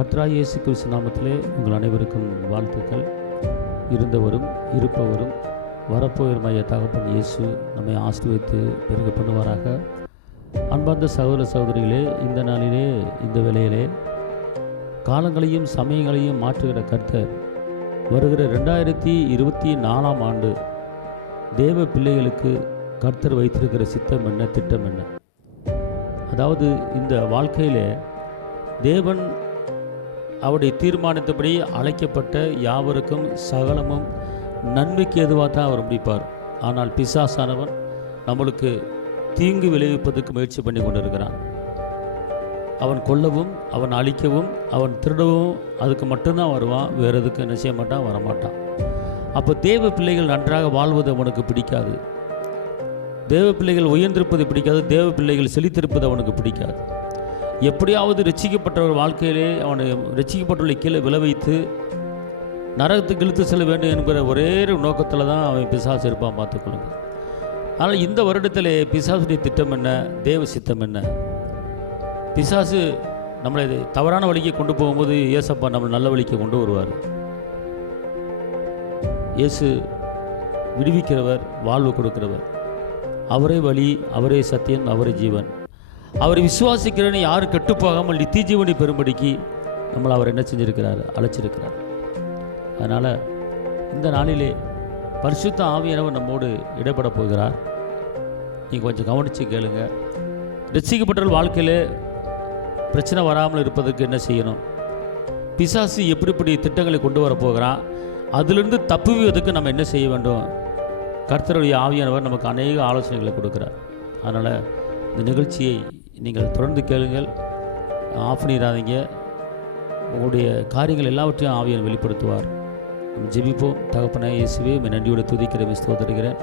கர்த்தராகிய இயேசு கிறிஸ்து நாமத்திலே உங்கள் அனைவருக்கும் வாழ்த்துக்கள். இருந்தவரும் இருப்பவரும் வரப்போயிருமைய தகப்பன் இயேசு நம்மை ஆசீர்வதித்து பெருக பண்ணுவாராக. அன்பார்ந்த சகோதர சகோதரிகளே, இந்த நாளிலே இந்த வேளையிலே காலங்களையும் சமயங்களையும் மாற்றுகிற கர்த்தர் வருகிற 2024ஆம் ஆண்டு தேவ பிள்ளைகளுக்கு கர்த்தர் வைத்திருக்கிற சித்தம் என்ன, திட்டம் என்ன? அதாவது இந்த வாழ்க்கையில் தேவன் அவருடைய தீர்மானத்தபடி அழைக்கப்பட்ட யாவருக்கும் சகலமும் நன்மைக்கு எதுவாக தான் அவர் முடிப்பார். ஆனால் பிசாசானவன் நம்மளுக்கு தீங்கு விளைவிப்பதற்கு முயற்சி பண்ணி கொண்டிருக்கிறான். அவன் கொல்லவும், அவன் அழிக்கவும், அவன் திருடவும் அதுக்கு மட்டும்தான் வருவான். வேறு எதுக்கு என்ன செய்ய மாட்டான், வரமாட்டான். அப்போ தேவ பிள்ளைகள் நன்றாக வாழ்வது அவனுக்கு பிடிக்காது. தேவ பிள்ளைகள் உயர்ந்திருப்பது பிடிக்காது. தேவ பிள்ளைகள் செழித்திருப்பது அவனுக்கு பிடிக்காது. எப்படியாவது ரட்சிக்கப்பட்டவர் வாழ்க்கையிலே அவனை ரட்சிக்கப்பட்டுள்ள கீழே விளைவித்து நரகத்துக்கு இழுத்து செல்ல வேண்டும் என்கிற ஒரே நோக்கத்தில் தான் அவன் பிசாசு இருப்பான். பார்த்துக்கொள்ளுங்க. ஆனால் இந்த வருடத்தில் பிசாசுடைய திட்டம் என்ன, தேவ சித்தம் என்ன? பிசாசு நம்மளை தவறான வழிக்கு கொண்டு போகும்போது இயேசப்பா நம்மளை நல்ல வழிக்கு கொண்டு வருவார். இயேசு விடுவிக்கிறவர், வாழ்வு கொடுக்கிறவர். அவரே வழி, அவரே சத்தியம், அவரே ஜீவன். அவரை விசுவாசிக்கிறவனை யாரும் கெட்டுப்போகாமல் நித்திய ஜீவனை பெறும்படிக்கு நம்மளை அவர் என்ன செஞ்சிருக்கிறார், அழைச்சிருக்கிறார். அதனால் இந்த நாளிலே பரிசுத்த ஆவியானவர் நம்மோடு இடைப்பட போகிறார். நீங்கள் கொஞ்சம் கவனித்து கேளுங்க. ரட்சிக்கப்பட்ட வாழ்க்கையில் பிரச்சனை வராமல் இருப்பதற்கு என்ன செய்யணும், பிசாசு எப்படிப்படி திட்டங்களை கொண்டு வர போகிறான், அதிலிருந்து தப்புவதற்கு நம்ம என்ன செய்ய வேண்டும், கர்த்தருடைய ஆவியானவர் நமக்கு அநேக ஆலோசனைகளை கொடுக்கிறார். அதனால் இந்த நிகழ்ச்சியை நீங்கள் தொடர்ந்து கேளுங்கள், ஆஃப் பண்ணிடாதீங்க. உங்களுடைய காரியங்கள் எல்லாவற்றையும் ஆவியானவர் வெளிப்படுத்துவார். நம்ம ஜெபிப்போம். தகப்பனே இயேசுவே, நன்றியோடு துதிக்கிறேன், ஸ்தோத்திரிக்கிறேன்.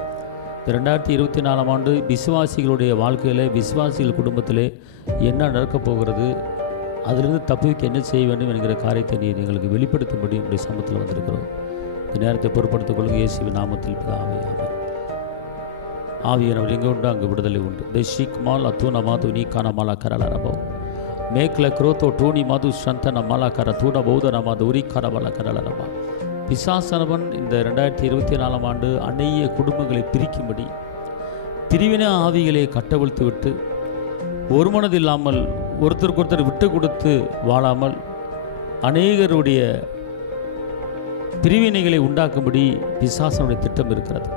இந்த 2024ஆம் ஆண்டு விசுவாசிகளுடைய வாழ்க்கையில், விசுவாசிகள் குடும்பத்தில் என்ன நடக்கப் போகிறது, அதிலிருந்து தப்புவிக்க என்ன செய்ய வேண்டும் என்கிற காரியத்தை எங்களுக்கு வெளிப்படுத்தும்படி உங்களுடைய சமூகத்தில் வந்திருக்கிறோம். இந்த நேரத்தை பொறுப்படுத்திக் கொள்ளுங்க. இயேசுவின் நாமத்தில் பிதாவே, ஆமென். ஆவியானவர் எங்கே உண்டு அங்கு விடுதலை உண்டு. தேஷிக் மால் அத்தூன மாது நீ கான மாலா கரலரபோ மேக்ல குரோத்தோ டூனி மாது சந்தன மாலா கர தூட பௌதன மாது உரி கரவல கரலரபா. பிசாசனவன் இந்த 2024ஆம் ஆண்டு அநேக குடும்பங்களை பிரிக்கும்படி பிரிவினை ஆவிகளை கட்டவிழ்த்து விட்டு ஒரு மனது இல்லாமல் ஒருத்தருக்கு விட்டு கொடுத்து வாழாமல் அநேகருடைய பிரிவினைகளை உண்டாக்கும்படி பிசாசனுடைய திட்டம் இருக்கிறது.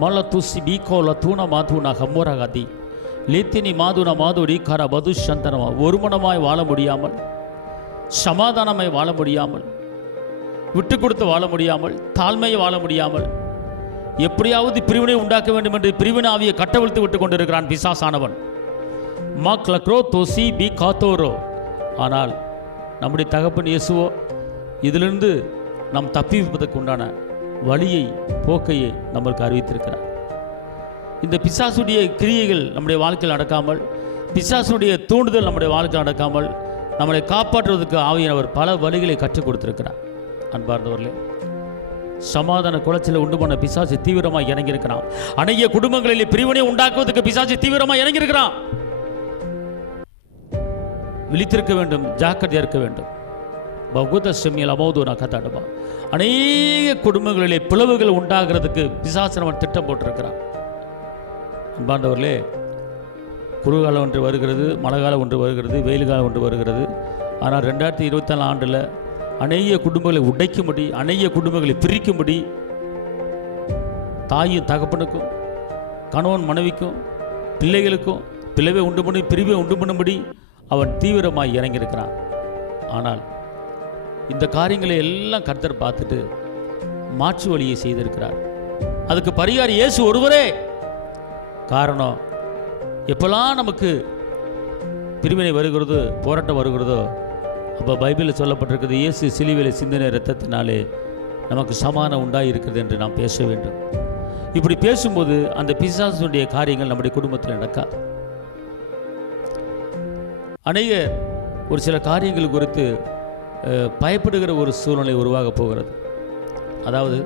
மல துசி பீகோல தூண மாதுனா ஹம்மோரகாதி லேத்தினி மாதுன மாதுடி கர பது சந்தனமா. ஒருமனமாய் வாழ முடியாமல், சமாதானமாய் வாழ முடியாமல், விட்டு கொடுத்து வாழ முடியாமல், தாழ்மையை வாழ முடியாமல், எப்படியாவது பிரிவினை உண்டாக்க வேண்டும் என்று பிரிவினை ஆவியை கட்டவிழ்த்து விட்டு கொண்டிருக்கிறான் பிசாசானவன். மாக்லக்ரோ தோசி பி காத்தோரோ. ஆனால் நம்முடைய தகப்பன் இயேசுவோ இதிலிருந்து நாம் தப்பிப்பதற்கு உண்டான வழியை, போக்கையை நம்மளுக்கு அறிவித்திருக்கிறார். இந்த பிசாசுடைய கிரியைகள் நம்முடைய வாழ்க்கையில் நடக்காமல், பிசாசுடைய தூண்டுதல் நம்முடைய வாழ்க்கையில் நடக்காமல் நம்மளை காப்பாற்றுவதற்கு ஆவியானவர் பல வழிகளை கற்றுக் கொடுத்திருக்கிறார். அன்பார்ந்தவர்களே, சமாதான குளத்தில் உண்டு பண்ண பிசாசு தீவிரமாக இறங்கியிருக்கிறான். அநேக குடும்பங்களில் பிரிவினை உண்டாக்குவதற்கு பிசாசு தீவிரமாக இறங்கியிருக்கிறான். விழித்திருக்க வேண்டும், ஜாக்கிரதையாக இருக்க வேண்டும். பகுத செம்மியல் அமௌதுனா கதாடபா. அநேக குடும்பங்களிலே பிளவுகள் உண்டாகிறதுக்கு பிசாசனவன் திட்டம் போட்டிருக்கிறான். அன்பார்ந்தவர்களே, குறுகாலம் ஒன்று வருகிறது, மழை காலம் ஒன்று வருகிறது, வெயில் காலம் ஒன்று வருகிறது. ஆனால் 2024 ஆண்டில் அநேக குடும்பங்களை உடைக்கும்படி, அநேக குடும்பங்களை பிரிக்கும்படி, தாயும் தகப்பனுக்கும், கணவன் மனைவிக்கும், பிள்ளைகளுக்கும் பிளவை உண்டு பண்ணி, பிரிவை உண்டு பண்ணும்படி அவன் தீவிரமாக இறங்கியிருக்கிறான். ஆனால் இந்த காரியங்களை எல்லாம் கர்த்தர் பார்த்துட்டு மாற்று வழியை செய்திருக்கிறார். அதுக்கு பரிகாரம் இயேசு ஒருவரே. காரணம், எப்பெல்லாம் நமக்கு பிரிவினை வருகிறதோ, போராட்டம் வருகிறதோ, அப்போ பைபிளில் சொல்லப்பட்டிருக்கிறது, இயேசு சிலுவையில் சிந்தின இரத்தத்தினாலே நமக்கு சமாதானம் உண்டாயிருக்கிறது என்று நாம் பேச வேண்டும். இப்படி பேசும்போது அந்த பிசாசுடைய காரியங்கள் நம்முடைய குடும்பத்தில் நடக்காது. அநேக ஒரு சில காரியங்கள் குறித்து பயப்படுகிற ஒரு சூழ்நிலை உருவாக போகிறது. அதாவது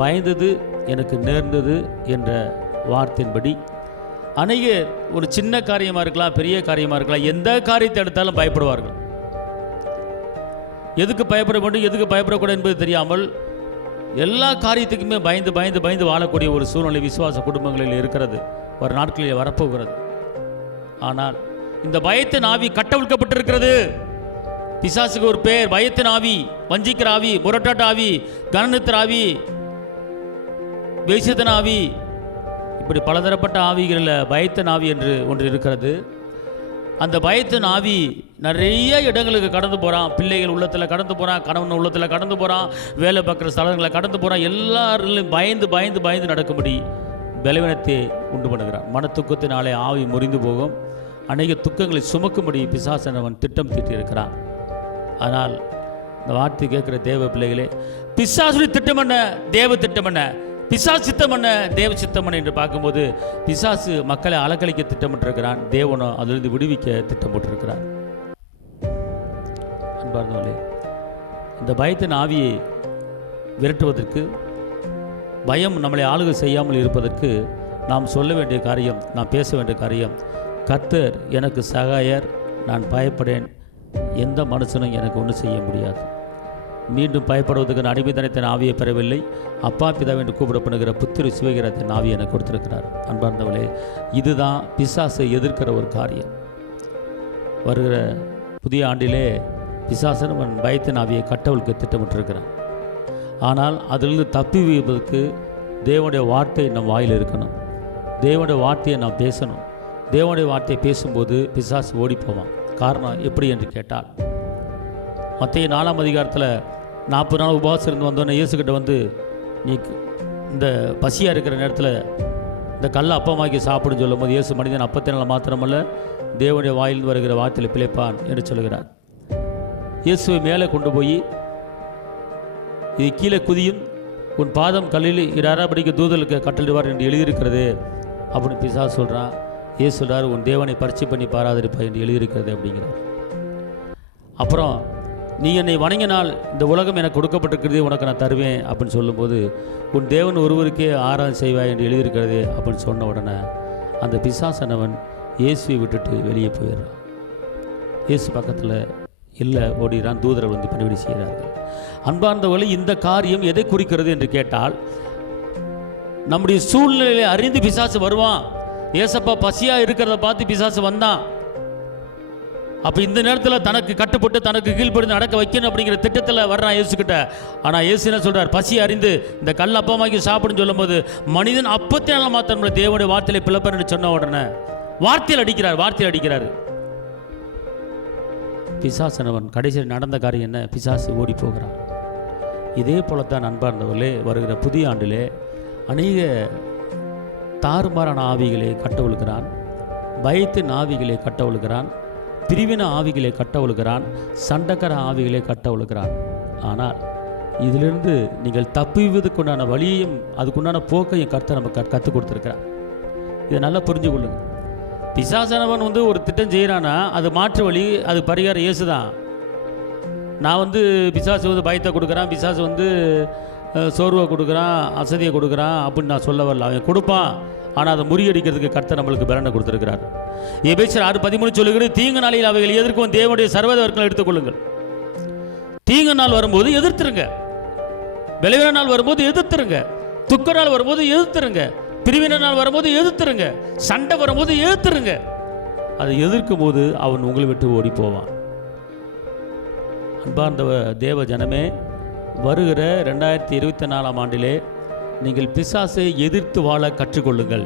பயந்தது எனக்கு நேர்ந்தது என்ற வார்த்தையின்படி அநேக ஒரு சின்ன காரியமாக இருக்கலாம், பெரிய காரியமாக இருக்கலாம், எந்த காரியத்தை எடுத்தாலும் பயப்படுவார்கள். எதுக்கு பயப்பட வேண்டும், எதுக்கு பயப்படக்கூடாது என்பது தெரியாமல் எல்லா காரியத்துக்குமே பயந்து பயந்து பயந்து வாழக்கூடிய ஒரு சூழ்நிலை விசுவாச குடும்பங்களில் இருக்கிறது, ஒரு நாட்களில் வரப்போகிறது. ஆனால் இந்த பயத்தின் ஆவி கட்டவிழ்க்கப்பட்டிருக்கிறது. பிசாசுக்கு ஒரு பேர் பயத்தின் ஆவி, வஞ்சிக்கிற ஆவி, முரட்டாட்ட ஆவி, கனநித்திர ஆவி, வேசித்தன ஆவி, இப்படி பலதரப்பட்ட ஆவிகளில் பயத்தின் ஆவி என்று ஒன்று இருக்கிறது. அந்த பயத்தின் ஆவி நிறைய இடங்களுக்கு கடந்து போகிறான். பிள்ளைகள் உள்ளத்தில் கடந்து போகிறான், கணவன் உள்ளத்தில் கடந்து போகிறான், வேலை பார்க்குற ஸ்தலங்களை கடந்து போகிறான். எல்லாரிலும் பயந்து பயந்து பயந்து நடக்கும்படி பலவீனத்தை உண்டு பண்ணுகிறான். மன துக்கத்தினாலே ஆவி முறிந்து போகும். அநேக துக்கங்களை சுமக்கும்படி பிசாசனவன் திட்டம் தீட்டியிருக்கிறான். ஆனால் இந்த வார்த்தை கேட்குற தேவ பிள்ளைகளே, பிசாசுடைய திட்டம் என்ன, தேவ திட்டம் என்ன, பிசாசு சித்தம் என்ன, தேவ சித்தம் என்ன என்று பார்க்கும்போது பிசாசு மக்களை அலக்கழிக்க திட்டமிட்டிருக்கிறான். தேவனோ அதிலிருந்து விடுவிக்க திட்டம் போட்டிருக்கிறார். அன்பார்ந்தவர்களே, இந்த பயத்தின் ஆவியை விரட்டுவதற்கு, பயம் நம்மளை ஆளுகை செய்யாமல் இருப்பதற்கு நாம் சொல்ல வேண்டிய காரியம், நாம் பேச வேண்டிய காரியம், கர்த்தர் எனக்கு சகாயர், நான் பயப்படேன், எந்த மனுஷனும் எனக்கு ஒன்றும் செய்ய முடியாது. மீண்டும் பயப்படுவதற்கு நான் அடிமைத்தனத்தின் ஆவியை பெறவில்லை, அப்பா பிதாவை என்று கூப்பிடப்படுகிற புத்திர சிவகிரத்தின் ஆவியை எனக்கு கொடுத்திருக்கிறார். அன்பார்ந்தவளே, இதுதான் பிசாசை எதிர்க்கிற ஒரு காரியம். வருகிற புதிய ஆண்டிலே பிசாசன் அவன் பயத்தின் ஆவியை கட்டவிழ்க்க திட்டமிட்டிருக்கிறான். ஆனால் அதிலிருந்து தப்பி வைப்பதற்கு தேவனுடைய வார்த்தை நம் வாயில் இருக்கணும். தேவனுடைய வார்த்தையை நாம் பேசணும். தேவனுடைய வார்த்தையை பேசும்போது பிசாசு ஓடி போவான். காரணம் எப்படி என்று கேட்டால், மத்திய 4ஆம் அதிகாரத்தில் 40 நாள் உபவாசம் இருந்து வந்தோடனே இயேசுக்கிட்ட வந்து, நீ இந்த பசியாக இருக்கிற நேரத்தில் இந்த கல்லை அப்பமாக்கி சாப்பிடுன்னு சொல்லும் போது, இயேசு மனிதன் அப்பத்தினால மாத்திரமல்ல தேவனுடைய வாயிலிருந்து வருகிற வார்த்தையில் பிழைப்பான் என்று சொல்கிறார். இயேசுவை மேலே கொண்டு போய், இது கீழே குதியும், உன் பாதம் கல்லில் இராபடிக்கு தூதலுக்கு கட்டளிடுவார் என்று எழுதியிருக்கிறது அப்படின்னு பிசாசு சொல்கிறான். இயேசு சொல்கிறார், உன் தேவனை பரீட்சை பண்ணி பாராதிருப்பாய் என்று எழுதியிருக்கிறது அப்படிங்கிறார். அப்புறம், நீ என்னை வணங்கினால் இந்த உலகம் எனக்கு கொடுக்கப்பட்டிருக்கிறது, உனக்கு நான் தருவேன் அப்படின்னு சொல்லும்போது, உன் தேவன் ஒருவருக்கே ஆராதனை செய்வாய் என்று எழுதியிருக்கிறது அப்படின்னு சொன்ன உடனே அந்த பிசாசனவன் இயேசுவை விட்டுட்டு வெளியே போயிடுறான். இயேசு பக்கத்தில் இல்லை, ஓடிறான். தூதரை வந்து பணிவிடை செய்கிறார்கள். அன்பார்ந்தவர்களே, இந்த காரியம் எதை குறிக்கிறது என்று கேட்டால், நம்முடைய சூழ்நிலையை அறிந்து பிசாசு வருவான். ஏசப்பா பசியாக இருக்கிறத பார்த்து பிசாசு வந்தான். அப்போ இந்த நேரத்தில் தனக்கு கட்டுப்பட்டு தனக்கு கீழ்ப்படிந்து நடக்க வைக்கணும் அப்படிங்கிற திட்டத்தில் வர்றான் இயேசுக்கிட்ட. ஆனால் இயேசு என்ன சொல்கிறார், பசியை அறிந்து இந்த கல் அப்பமாக்கி சாப்பிடுன்னு சொல்லும்போது, மனிதன் அப்பத்தினால மாத்திரம் தேவனுடைய வார்த்தையில பிளப்பன்னு சொன்ன உடனே வார்த்தையில் அடிக்கிறார். பிசாசனவன் கடைசியில் நடந்த காரியம் என்ன, பிசாசு ஓடி போகிறான். இதே போலத்தான் அன்பார்ந்தவர்களே, வருகிற புதிய ஆண்டிலே அநேக தாறுமாறான ஆவிகளை கட்டவிழ்கிறான், பயத்தின் ஆவிகளை கட்டவிழ்கிறான், பிரிவின ஆவிகளை கட்டவிழ்கிறான், சண்டக்கர ஆவிகளை கட்டவிழ்கிறான். ஆனால் இதிலிருந்து நீங்கள் தப்புவதற்குண்டான வழியையும் அதுக்குண்டான போக்கையும் கர்த்தர் நமக்கு கற்றுக் கொடுத்துருக்கிறார். இதை நல்லா புரிஞ்சு கொள்ளுங்க. பிசாசானவன் வந்து ஒரு திட்டம் செய்கிறான்னா அது மாற்று வழி, அது பரிகாரம் இயேசு தான். நான் வந்து பிசாசு வந்து பயத்தை கொடுக்குறான், பிசாசு வந்து சோர்வை கொடுக்குறான், அசதியை கொடுக்குறான் அப்படின்னு நான் சொல்ல வரல. அவன் கொடுப்பான், ஆனால் அதை முறியடிக்கிறதுக்கு கர்த்தர் நம்மளுக்கு பலனை கொடுத்துருக்கிறார். எபேசியர் 6:13 சொல்லுகிறது, தீங்கு நாளில் அவைகள் எதிர்க்கும் தேவனுடைய சர்வதவர்களை எடுத்துக்கொள்ளுங்கள். தீங்கு நாள் வரும்போது எதிர்த்துருங்க, விளைவின நாள் வரும்போது எதிர்த்துருங்க, துக்க நாள் வரும்போது எதிர்த்துருங்க, பிரிவின நாள் வரும்போது எதிர்த்துருங்க, சண்டை வரும்போது எதிர்த்துருங்க. அதை எதிர்க்கும் போது அவன் உங்களை விட்டு ஓடி போவான். அன்பார்ந்த தேவ ஜனமே, வருகிற 2024ஆம் ஆண்டிலே நீங்கள் பிசாசை எதிர்த்து வாழ கற்றுக்கொள்ளுங்கள்.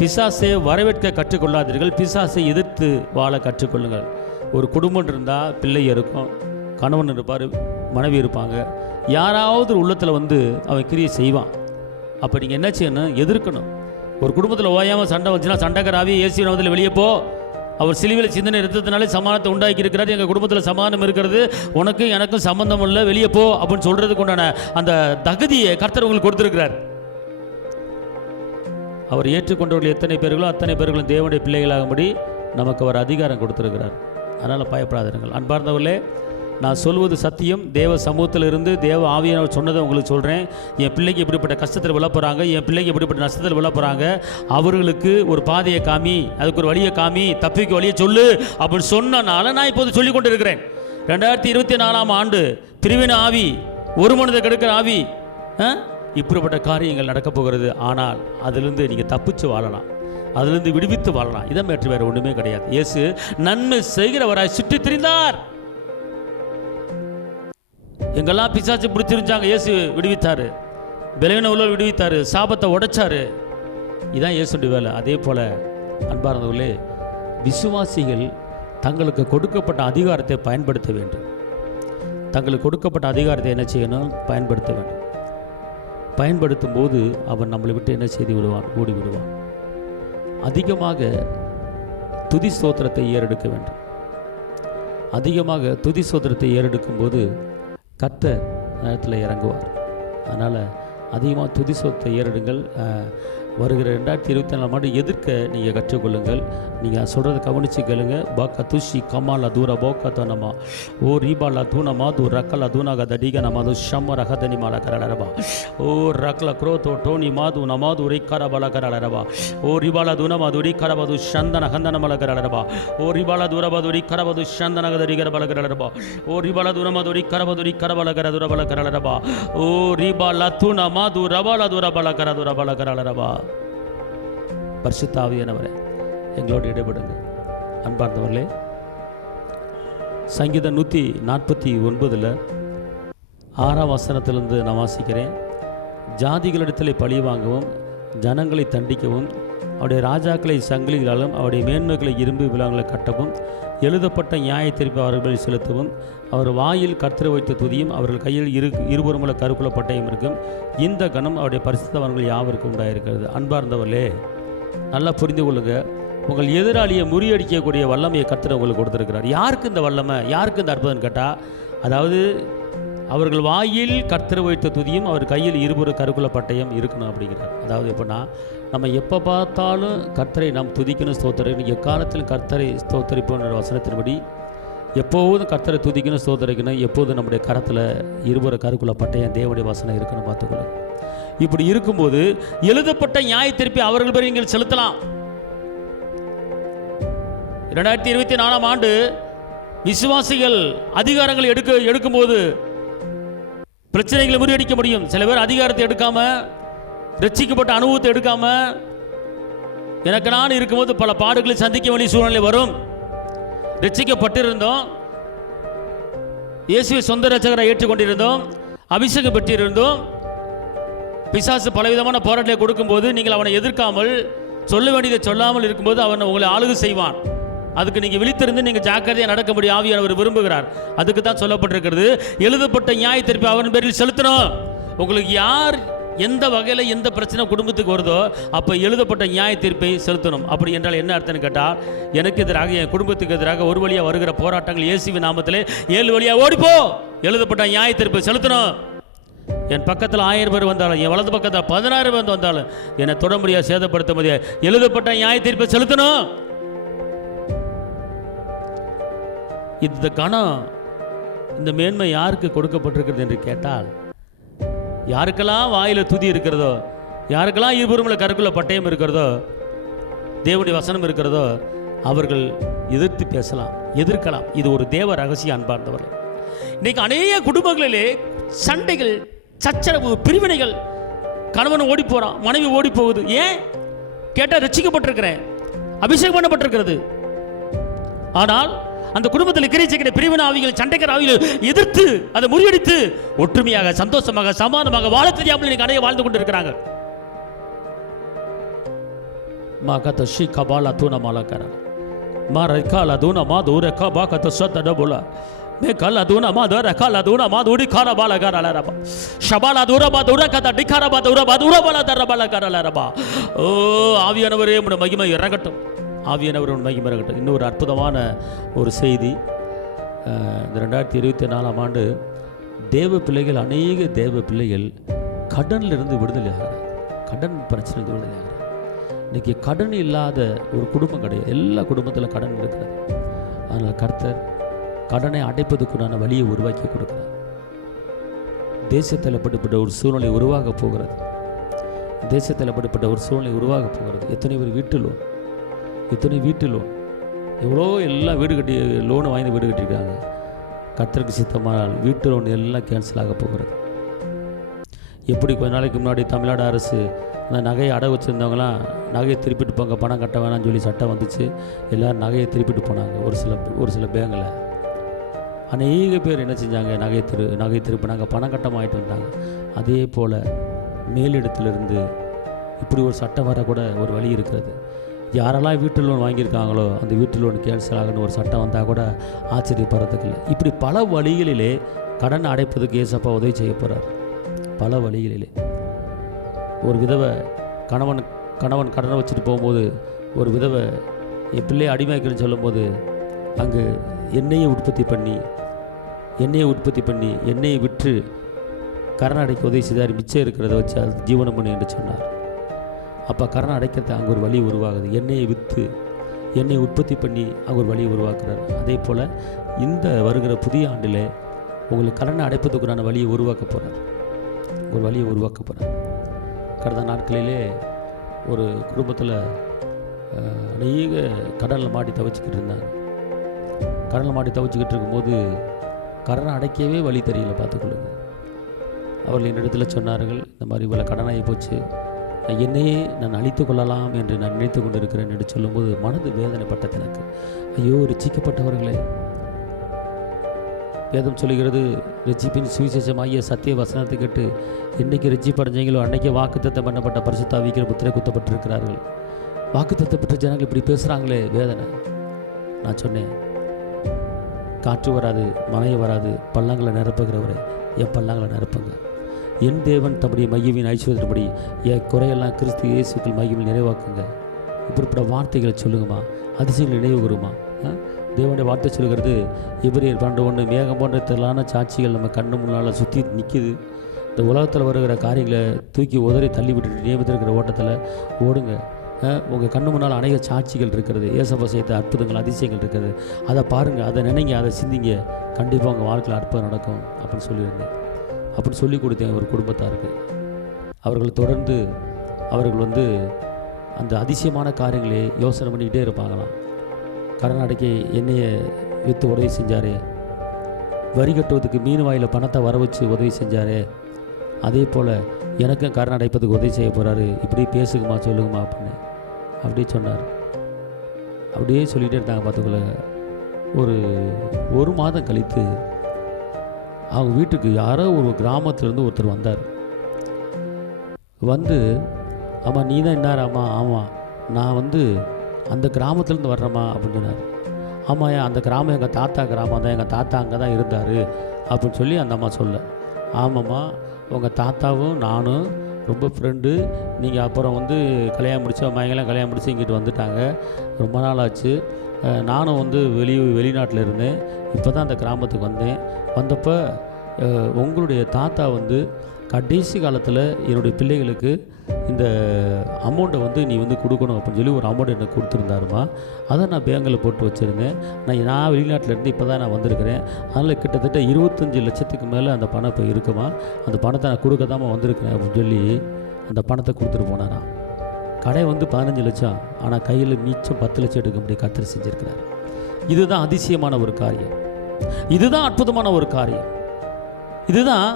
பிசாசை வரவேற்க கற்றுக்கொள்ளாதீர்கள், பிசாசை எதிர்த்து வாழ கற்றுக்கொள்ளுங்கள். ஒரு குடும்பம் இருந்தால் பிள்ளை இருக்கும், கணவன் இருப்பார், மனைவி இருப்பாங்க. யாராவது உள்ளத்தில் வந்து அவன் கிரியை செய்வான். அப்போ நீங்கள் என்ன செய்யணும், எதிர்க்கணும். ஒரு குடும்பத்தில் ஓயாமல் சண்டை வந்துச்சுன்னா, சண்டைக்காராவே இயேசு நாமத்தில் வெளியே போ, அவர் சிலுவையில் சிந்தனை எடுத்ததுனாலே சமாதானத்தை உண்டாக்கி இருக்கிறார், எங்கள் குடும்பத்தில் சமாதானம் இருக்கிறது, உனக்கும் எனக்கும் சம்பந்தம் இல்லை, வெளியே போ அப்படின்னு சொல்கிறதுக்கு உண்டான அந்த தகுதியை கர்த்தர் உங்களுக்கு கொடுத்துருக்கிறார். அவர் ஏற்றுக்கொண்டவர்கள் எத்தனை பேர்களோ அத்தனை பேர்களும் தேவனுடைய பிள்ளைகளாகும்படி நமக்கு அவர் அதிகாரம் கொடுத்துருக்கிறார். அதனால் பயப்படாதீர்கள். அன்பார்ந்தவர்களே, நான் சொல்வது சத்தியம். தேவ சமூகத்தில் இருந்து தேவ ஆவியானவர் சொன்னதை உங்களுக்கு சொல்கிறேன். என் பிள்ளைக்கு எப்படிப்பட்ட கஷ்டத்தில் விழ போகிறாங்க, என் பிள்ளைக்கு எப்படிப்பட்ட நஷ்டத்தில் விழ போகிறாங்க, அவர்களுக்கு ஒரு பாதையை காமி, அதுக்கு ஒரு வழியை காமி, தப்பிக்கு வழியை சொல்லு அப்படின்னு சொன்னனால நான் இப்போது சொல்லி கொண்டு இருக்கிறேன். 2024ஆம் ஆண்டு பிரிவினை ஆவி, ஒரு மனித கெடுக்கிற ஆவி, இப்படிப்பட்ட காரியங்கள் நடக்க போகிறது. ஆனால் அதிலிருந்து நீங்கள் தப்பிச்சு வாழலாம், அதிலிருந்து விடுவித்து வாழலாம். இதை மேற்று வேறு ஒன்றுமே கிடையாது. இயேசு நன்மை செய்கிறவராய் சுற்றி திரிந்தார். எங்கெல்லாம் பிசாசு பிடிச்சிருந்தாங்க இயேசு விடுவித்தாரு, பலவீன உள்ளவர் விடுவித்தாரு, சாபத்தை உடைச்சாரு. இதான் இயேசுடைய வேலை. அதே போல அன்பார்ந்தவர்களே, விசுவாசிகள் தங்களுக்கு கொடுக்கப்பட்ட அதிகாரத்தை பயன்படுத்த வேண்டும். தங்களுக்கு கொடுக்கப்பட்ட அதிகாரத்தை என்ன செய்யணும்? பயன்படுத்த வேண்டும். பயன்படுத்தும் போது அவன் நம்மளை விட்டு என்ன செய்து விடுவான்? ஓடி விடுவான். அதிகமாக துதி ஸ்தோத்திரத்தை ஏறெடுக்க வேண்டும். அதிகமாக துதி ஸ்தோத்திரத்தை ஏறெடுக்கும் போது கர்த்தர் நேரத்தில் இறங்குவார். அதனால் அதிகமாக துதி ஸ்தோத்திரத்தை ஏறெடுங்கள். வருகிற 2024ஆம் ஆண்டு எதிர்க்க நீங்கள் கற்றுக்கொள்ளுங்கள். நீங்கள் சொல்கிறத கவனித்து கேளுங்க. பாக்கா துஷி கமாலா தூர போக்கா தனமா ஓ ரீபாலா தூணமா தூ ரக்கலா தூணாக தடிக நமாது ஷம்ம ரகதனி மாலா கரளரபா ஓ ரக்ல குரோத்தோ டோனி மாது நமாது ரிக்கார பல கரளரபா ஓ ரிபாலா தூணமாது ரிக்கரபது சந்தன ஹந்தன மல கரளரபா ஓ ரிபாலா தூரபது ரிக்கரபது சந்தன கதரிகர பல கரளரபா ஓ ரிபாலா தூணமாது ரிக்கரபது ரிக்கரபல கர தூர பல கரளரபா ஓ ரிபாலா தூணமாது ரபாலா தூர பல கர தூர பல கரளரபா. பரிசுத்த ஆவியானவரே, எங்களோடு இடைபடுங்க. அன்பார்ந்தவர்களே, சங்கீதம் 149 6ஆம் வசனத்திலிருந்து நான் வாசிக்கிறேன். ஜாதிகளிடத்தில் பழி வாங்கவும், ஜனங்களை தண்டிக்கவும், அவருடைய ராஜாக்களை சங்கிலிகளாலும், அவருடைய மேன்மைகளை இரும்பு விலங்குகளை கட்டவும், எழுதப்பட்ட நியாய தீர்ப்பை அவர்கள் செலுத்தவும், அவர் வாயில் கர்த்தரை வைத்த துதியும், அவர்கள் கையில் இருபுறமுள்ள கருக்குள்ள பட்டயம் இருக்கும். இந்த கணம் அவருடைய பரிசுத்தவான்கள் யாவருக்கும் உண்டாயிருக்கிறது. அன்பார்ந்தவர்களே, நல்லா புரிந்து கொள்ளுங்க. உங்கள் எதிராளியை முறியடிக்கக்கூடிய வல்லமையை கர்த்தர் உங்களுக்கு கொடுத்துருக்கிறார். யாருக்கு இந்த வல்லமை, யாருக்கு இந்த அற்புதம் கேட்டால், அதாவது அவர்கள் வாயில் கர்த்தரை வைத்த துதியும், அவர் கையில் இருபுற கருக்குள்ள பட்டயம் இருக்கணும் அப்படிங்கிறார். அதாவது எப்படின்னா, நம்ம எப்போ பார்த்தாலும் கர்த்தரை நாம் துதிக்கணும், ஸ்தோத்திரிக்கணும். எக்காலத்திலும் கர்த்தரை ஸ்தோத்திரிப்போன்ற வசனத்தின்படி எப்போதும் கர்த்தரை துதிக்கணும், ஸ்தோத்திரிக்கணும். எப்போதும் நம்முடைய கரத்தில் இருபுற கருக்குள்ள பட்டயம் தேவனுடைய வசனம் இருக்கணும். பார்த்துக்கொள்ளுங்க. இப்படி இருக்கும்போது எழுதப்பட்ட நியாய தீர்ப்பை அவர்கள் பேர் நீங்கள் செலுத்தலாம். 2024ஆம் ஆண்டு விசுவாசிகள் அதிகாரங்களை எடுக்கும்போது பிரச்சனைகளை முறியடிக்க முடியும். சில பேர் அதிகாரத்தை எடுக்காம, ரட்சிக்கப்பட்ட அனுபவத்தை எடுக்காம, எனக்கு நான் இருக்கும்போது பல பாடுகளை சந்திக்க வேண்டிய சூழ்நிலை வரும். ரட்சிக்கப்பட்டிருந்தோம், இயேசுவை சொந்த ரட்சகரை ஏற்றுக்கொண்டிருந்தோம், அபிஷேகம் பெற்றிருந்தோம். பிசாசு பலவிதமான போராட்டத்தை கொடுக்கும்போது நீங்கள் அவனை எதிர்க்காமல், சொல்ல வேண்டியதை சொல்லாமல் இருக்கும்போது அவன் உங்களை ஆளுகை செய்வான். அதுக்கு நீங்கள் விழித்திருந்து நீங்கள் ஜாக்கிரதையாக நடக்க முடியும். ஆவியானவர் விரும்புகிறார். அதுக்கு தான் சொல்லப்பட்டிருக்கிறது, எழுதப்பட்ட நியாய தீர்ப்பை அவன் பேரில் செலுத்தணும். உங்களுக்கு யார் எந்த வகையில் எந்த பிரச்சனை குடும்பத்துக்கு வருதோ அப்போ எழுதப்பட்ட நியாய தீர்ப்பை செலுத்தணும். அப்படி என்றால் என்ன அர்த்தம்னு கேட்டால், எனக்கு எதிராக, என் குடும்பத்துக்கு எதிராக ஒரு வழியாக வருகிற போராட்டங்கள் இயேசுவின் நாமத்திலே 7 வழியாக ஓடிப்போ, எழுதப்பட்ட நியாய தீர்ப்பை செலுத்தணும். என் பக்கத்தில் 1000 பேர் வந்தாலும், என் வலது பக்கத்தில் 16 பேர் வந்தாலும் என்னை தொட முடியாது, சேதப்படுத்த முடியாது. எழுதப்பட்ட நியாய தீர்ப்பை செலுத்தணும். இந்த கணம், இந்த மேன்மை யாருக்கு கொடுக்கப்பட்டிருக்கிறது என்று கேட்டால், யாருக்கெல்லாம் வாயில துதி இருக்கிறதோ, யாருக்கெல்லாம் இருபுறமுள்ள கருக்குள்ள பட்டயம் இருக்கிறதோ, தேவனுடைய வசனம் இருக்கிறதோ, அவர்கள் எதிர்த்து பேசலாம், எதிர்க்கலாம். இது ஒரு தேவ ரகசியம். அன்பார்ந்தவர்கள், இன்னைக்கு அநேக குடும்பங்களிலே சண்டைகள், சச்சரவு, பிரிவினைகள். கணவன் ஓடி போறான், மனைவி ஓடி போகுது. ஏன் கேட்டால் ரட்சிக்கப்பட்டிருக்கிறேன், அபிஷேகம் பண்ணப்பட்டிருக்கிறது. ஆனால் அந்த குடும்பத்தில் கிரிச்சைக்கிற பிரிவினை ஆவிகள், சண்டைக்கிற ஆவிகள் எதிர்த்து அதை முறியடித்து ஒற்றுமையாக, சந்தோஷமாக, சமாதானமாக வாழ தெரியாமல் இன்னைக்கு அநேக வாழ்ந்து கொண்டு இருக்கிறாங்க. மாகத ஷி கபாலா தூன மாலகர மாரகாலா தூன மாதுர கபாகத சத்தட போல மேகலா தூன மாதுர கலா தூன மாதுடி காரா பாலகரலரபா ஷபாலா தூர பாதுர கத டிகாரா பாதுர பாதுர பாலதர பாலகரலரபா. ஓ ஆவியானவரே, உம்முடைய மகிமை இறங்கட்டும். ஆவியானவர் உன் மகிமை இறங்கட்டும். இன்னொரு அற்புதமான ஒரு செய்தி. இந்த 2024ஆம் ஆண்டு தேவ பிள்ளைகள், அநேக தேவ பிள்ளைகள் கடனிலிருந்து விடுதலை ஆகிறார். கடன் பிரச்சனையிலிருந்து விடுதலை ஆகிறார். இன்றைக்கி கடன் இல்லாத ஒரு குடும்பம் கிடையாது. எல்லா குடும்பத்தில் கடன் இருக்கிறது. அதனால் கர்த்தர் கடனை அடைப்பதுக்குண்டான வழியை உருவாக்கி கொடுக்கிறார். தேசத்தில் அப்படிப்பட்ட ஒரு சூழ்நிலை உருவாக போகிறது. தேசத்தில் அப்படிப்பட்ட ஒரு சூழ்நிலை உருவாக போகிறது. எத்தனை பேர் வீட்டு லோன், எவ்வளோ எல்லாம் வீடு கட்டி லோனை வாங்கி வீடு கட்டியிருக்காங்க. கர்த்தருக்கு சித்தமானால் வீட்டு லோன் எல்லாம் கேன்சல் ஆக போகிறது. எப்படி கொஞ்ச நாளைக்கு முன்னாடி தமிழ்நாடு அரசு அந்த நகையை அடகு வச்சுருந்தவங்களாம் நகையை திருப்பிட்டு போங்க, பணம் கட்ட வேணாம்னு சொல்லி சட்டம் வந்துச்சு. எல்லோரும் நகையை திருப்பிட்டு போனாங்க. ஒரு சில பேங்கில் அநேக பேர் என்ன செஞ்சாங்க, நகை திருப்பினாங்க, பணம் கட்டமாக ஆகிட்டு வந்தாங்க. அதே போல் மேலிடத்திலிருந்து இப்படி ஒரு சட்டம் வர கூட ஒரு வழி இருக்கிறது. யாரெல்லாம் வீட்டு லோன் வாங்கியிருக்காங்களோ அந்த வீட்டு லோன் கேன்சல் ஆகணும்னு ஒரு சட்டம் வந்தால் கூட ஆச்சரியப்படுறதுக்கு இல்லை. இப்படி பல வழிகளிலே கடன் அடைப்பதுக்கு ஏசப்பா உதவி செய்ய போகிறார். பல வழிகளிலே ஒரு விதவை கணவன் கடனை வச்சுட்டு போகும்போது ஒரு விதவை என் பிள்ளையை அடிமையாக்கிறேன்னு சொல்லும்போது அங்கு எண்ணெயை உற்பத்தி பண்ணி எண்ணெயை விற்று கடன் அடைக்க உதவி செய்தார். மிச்சம் இருக்கிறத வச்சு அது ஜீவனம் பண்ணி என்று சொன்னார். அப்போ கடன் அடைக்கிறது அங்கே ஒரு வழி உருவாகுது. எண்ணெயை விற்று எண்ணெயை உற்பத்தி பண்ணி அங்கே ஒரு வழியை உருவாக்குறார். அதே போல் இந்த வருகிற புதிய ஆண்டில் உங்களுக்கு கடனை அடைப்பதுக்குறான வழியை உருவாக்க போகிறார். கடந்த நாட்களிலே ஒரு குடும்பத்தில் அநேக கடனில் மாட்டி தவிச்சிக்கிட்டு இருந்தாங்க. இருக்கும்போது கடனை அடைக்கவே வழி தெரியல. பார்த்துக்கொள்ளுங்க. அவர்கள் என்னிடத்தில் சொன்னார்கள், இந்த மாதிரி இவ்வளோ கடனாகி போச்சு, என்னையே நான் அழித்து கொள்ளலாம் என்று நான் நினைத்து கொண்டு இருக்கிறேன் என்று சொல்லும்போது மனது வேதனைப்பட்டது எனக்கு. ஐயோ, ரட்சிக்கப்பட்டவர்களே, வேதம் சொல்லுகிறது, ரட்சிப்பின் சுவிசேஷமாகிய சத்திய வசனத்தை கேட்டு என்றைக்கு ரட்சிப்படைஞ்சீங்களோ அன்றைக்கே வாக்குத்தத்தம் பண்ணப்பட்ட பரிசுத்த ஆவிக்கு முத்திரை குத்தப்பட்டிருக்கிறார்கள். வாக்குத்தத்தம் பெற்ற ஜனங்கள் இப்படி பேசுகிறாங்களே, வேதனை. நான் சொன்னேன், காற்று வராது, மழை வராது, பள்ளங்களை நிரப்புகிறவரை என் பள்ளங்களை நிரப்புங்க. என் தேவன் தம்முடைய மையவின் ஐஸ்வர்யப்படி என் குறையெல்லாம் கிறிஸ்து இயேசுக்கள் மையவில் நிறைவாக்குங்க. இப்படிப்பட்ட வார்த்தைகளை சொல்லுங்கம்மா, அதிசயங்கள் நினைவுகிறோமா. தேவனுடைய வார்த்தை சொல்கிறது, எபிரேயர் 12:1, மேகம் போன்ற திரளான சாட்சிகள் நம்ம கண்ணு முன்னால் சுற்றி நிற்கிது. இந்த உலகத்தில் வருகிற காரியங்களை தூக்கி உதறி தள்ளி விட்டுட்டு நியமித்திருக்கிற ஓட்டத்தில் ஓடுங்க. உங்கள் கண்ணு முன்னால் அநேக சாட்சிகள் இருக்கிறது, ஏசப்பா செய்த அற்புதங்கள் அதிசயங்கள் இருக்கிறது. அதை பாருங்கள், அதை நினைங்க, அதை சிந்திங்க, கண்டிப்பாக உங்கள் வாழ்க்கையில் அற்புதம் நடக்கும் அப்படின்னு சொல்லியிருந்தேன். அப்படி சொல்லி கொடுத்தேன் ஒரு குடும்பத்தாருக்கு. அவர்கள் தொடர்ந்து அந்த அதிசயமான காரியங்களே யோசனை பண்ணிக்கிட்டே இருப்பாங்களாம். கடன் அடைக்க எண்ணெயை விற்று உதவி செஞ்சார், வரி கட்டுவதுக்கு மீன் வாயில் பணத்தை வர வச்சு உதவி செஞ்சார், அதே போல் எனக்கும் கடன் அடைப்பதுக்கு உதவி செய்ய போகிறாரு, இப்படி பேசுங்கம்மா சொல்லுங்கம்மா அப்படின்னு அப்படியே சொன்னார். அப்படியே சொல்லிகிட்டே இருந்தாங்க. பார்த்துக்கொள்ள ஒரு மாதம் கழித்து அவங்க வீட்டுக்கு யாரோ ஒரு கிராமத்துலேருந்து ஒருத்தர் வந்தார். ஆமாம் நீ தான் என்னாராம்மா? ஆமாம், நான் அந்த கிராமத்துலேருந்து வர்றேம்மா அப்படின்னு சொன்னார். ஆமாம், அந்த கிராமம் எங்கள் தாத்தா கிராமம் தான், எங்கள் தாத்தா அங்கே தான் இருந்தார் அப்படின்னு சொல்லி அந்த அம்மா சொல்ல. ஆமாம்மா, உங்கள் தாத்தாவும் நானும் ரொம்ப ஃப்ரெண்டு. நீங்கள் அப்புறம் கல்யாணம் முடிச்சு அம்மாங்கெல்லாம் கல்யாணம் முடிச்சு இங்கிட்டு வந்துட்டாங்க. ரொம்ப நாள் ஆச்சு. நானும் வெளிநாட்டில் இருந்தேன். இப்போ தான் அந்த கிராமத்துக்கு வந்தப்போ உங்களுடைய தாத்தா கடைசி காலத்தில் என்னுடைய பிள்ளைகளுக்கு இந்த அமௌண்ட்டை நீ கொடுக்கணும் அப்படின்னு சொல்லி ஒரு அமௌண்ட் எனக்கு கொடுத்துருந்தாருமா. அதை நான் பேங்கில் போட்டு வச்சுருந்தேன். நான் வெளிநாட்டில் இருந்து இப்போ தான் நான் வந்திருக்கிறேன். அதனால் கிட்டத்தட்ட 25 லட்சத்துக்கு மேலே அந்த பணம் இப்போ இருக்குமா. அந்த பணத்தை நான் கொடுக்க தான் வந்திருக்கிறேன் அப்படின்னு சொல்லி அந்த பணத்தை கொடுத்துட்டு போனாராம். கடை 15 லட்சம், ஆனால் கையில் மிச்சம் 10 லட்சம் எடுக்க முடியும். கர்த்தர் செஞ்சுருக்கிறார். இதுதான் அதிசயமான ஒரு காரியம், இதுதான் அற்புதமான ஒரு காரியம், இதுதான்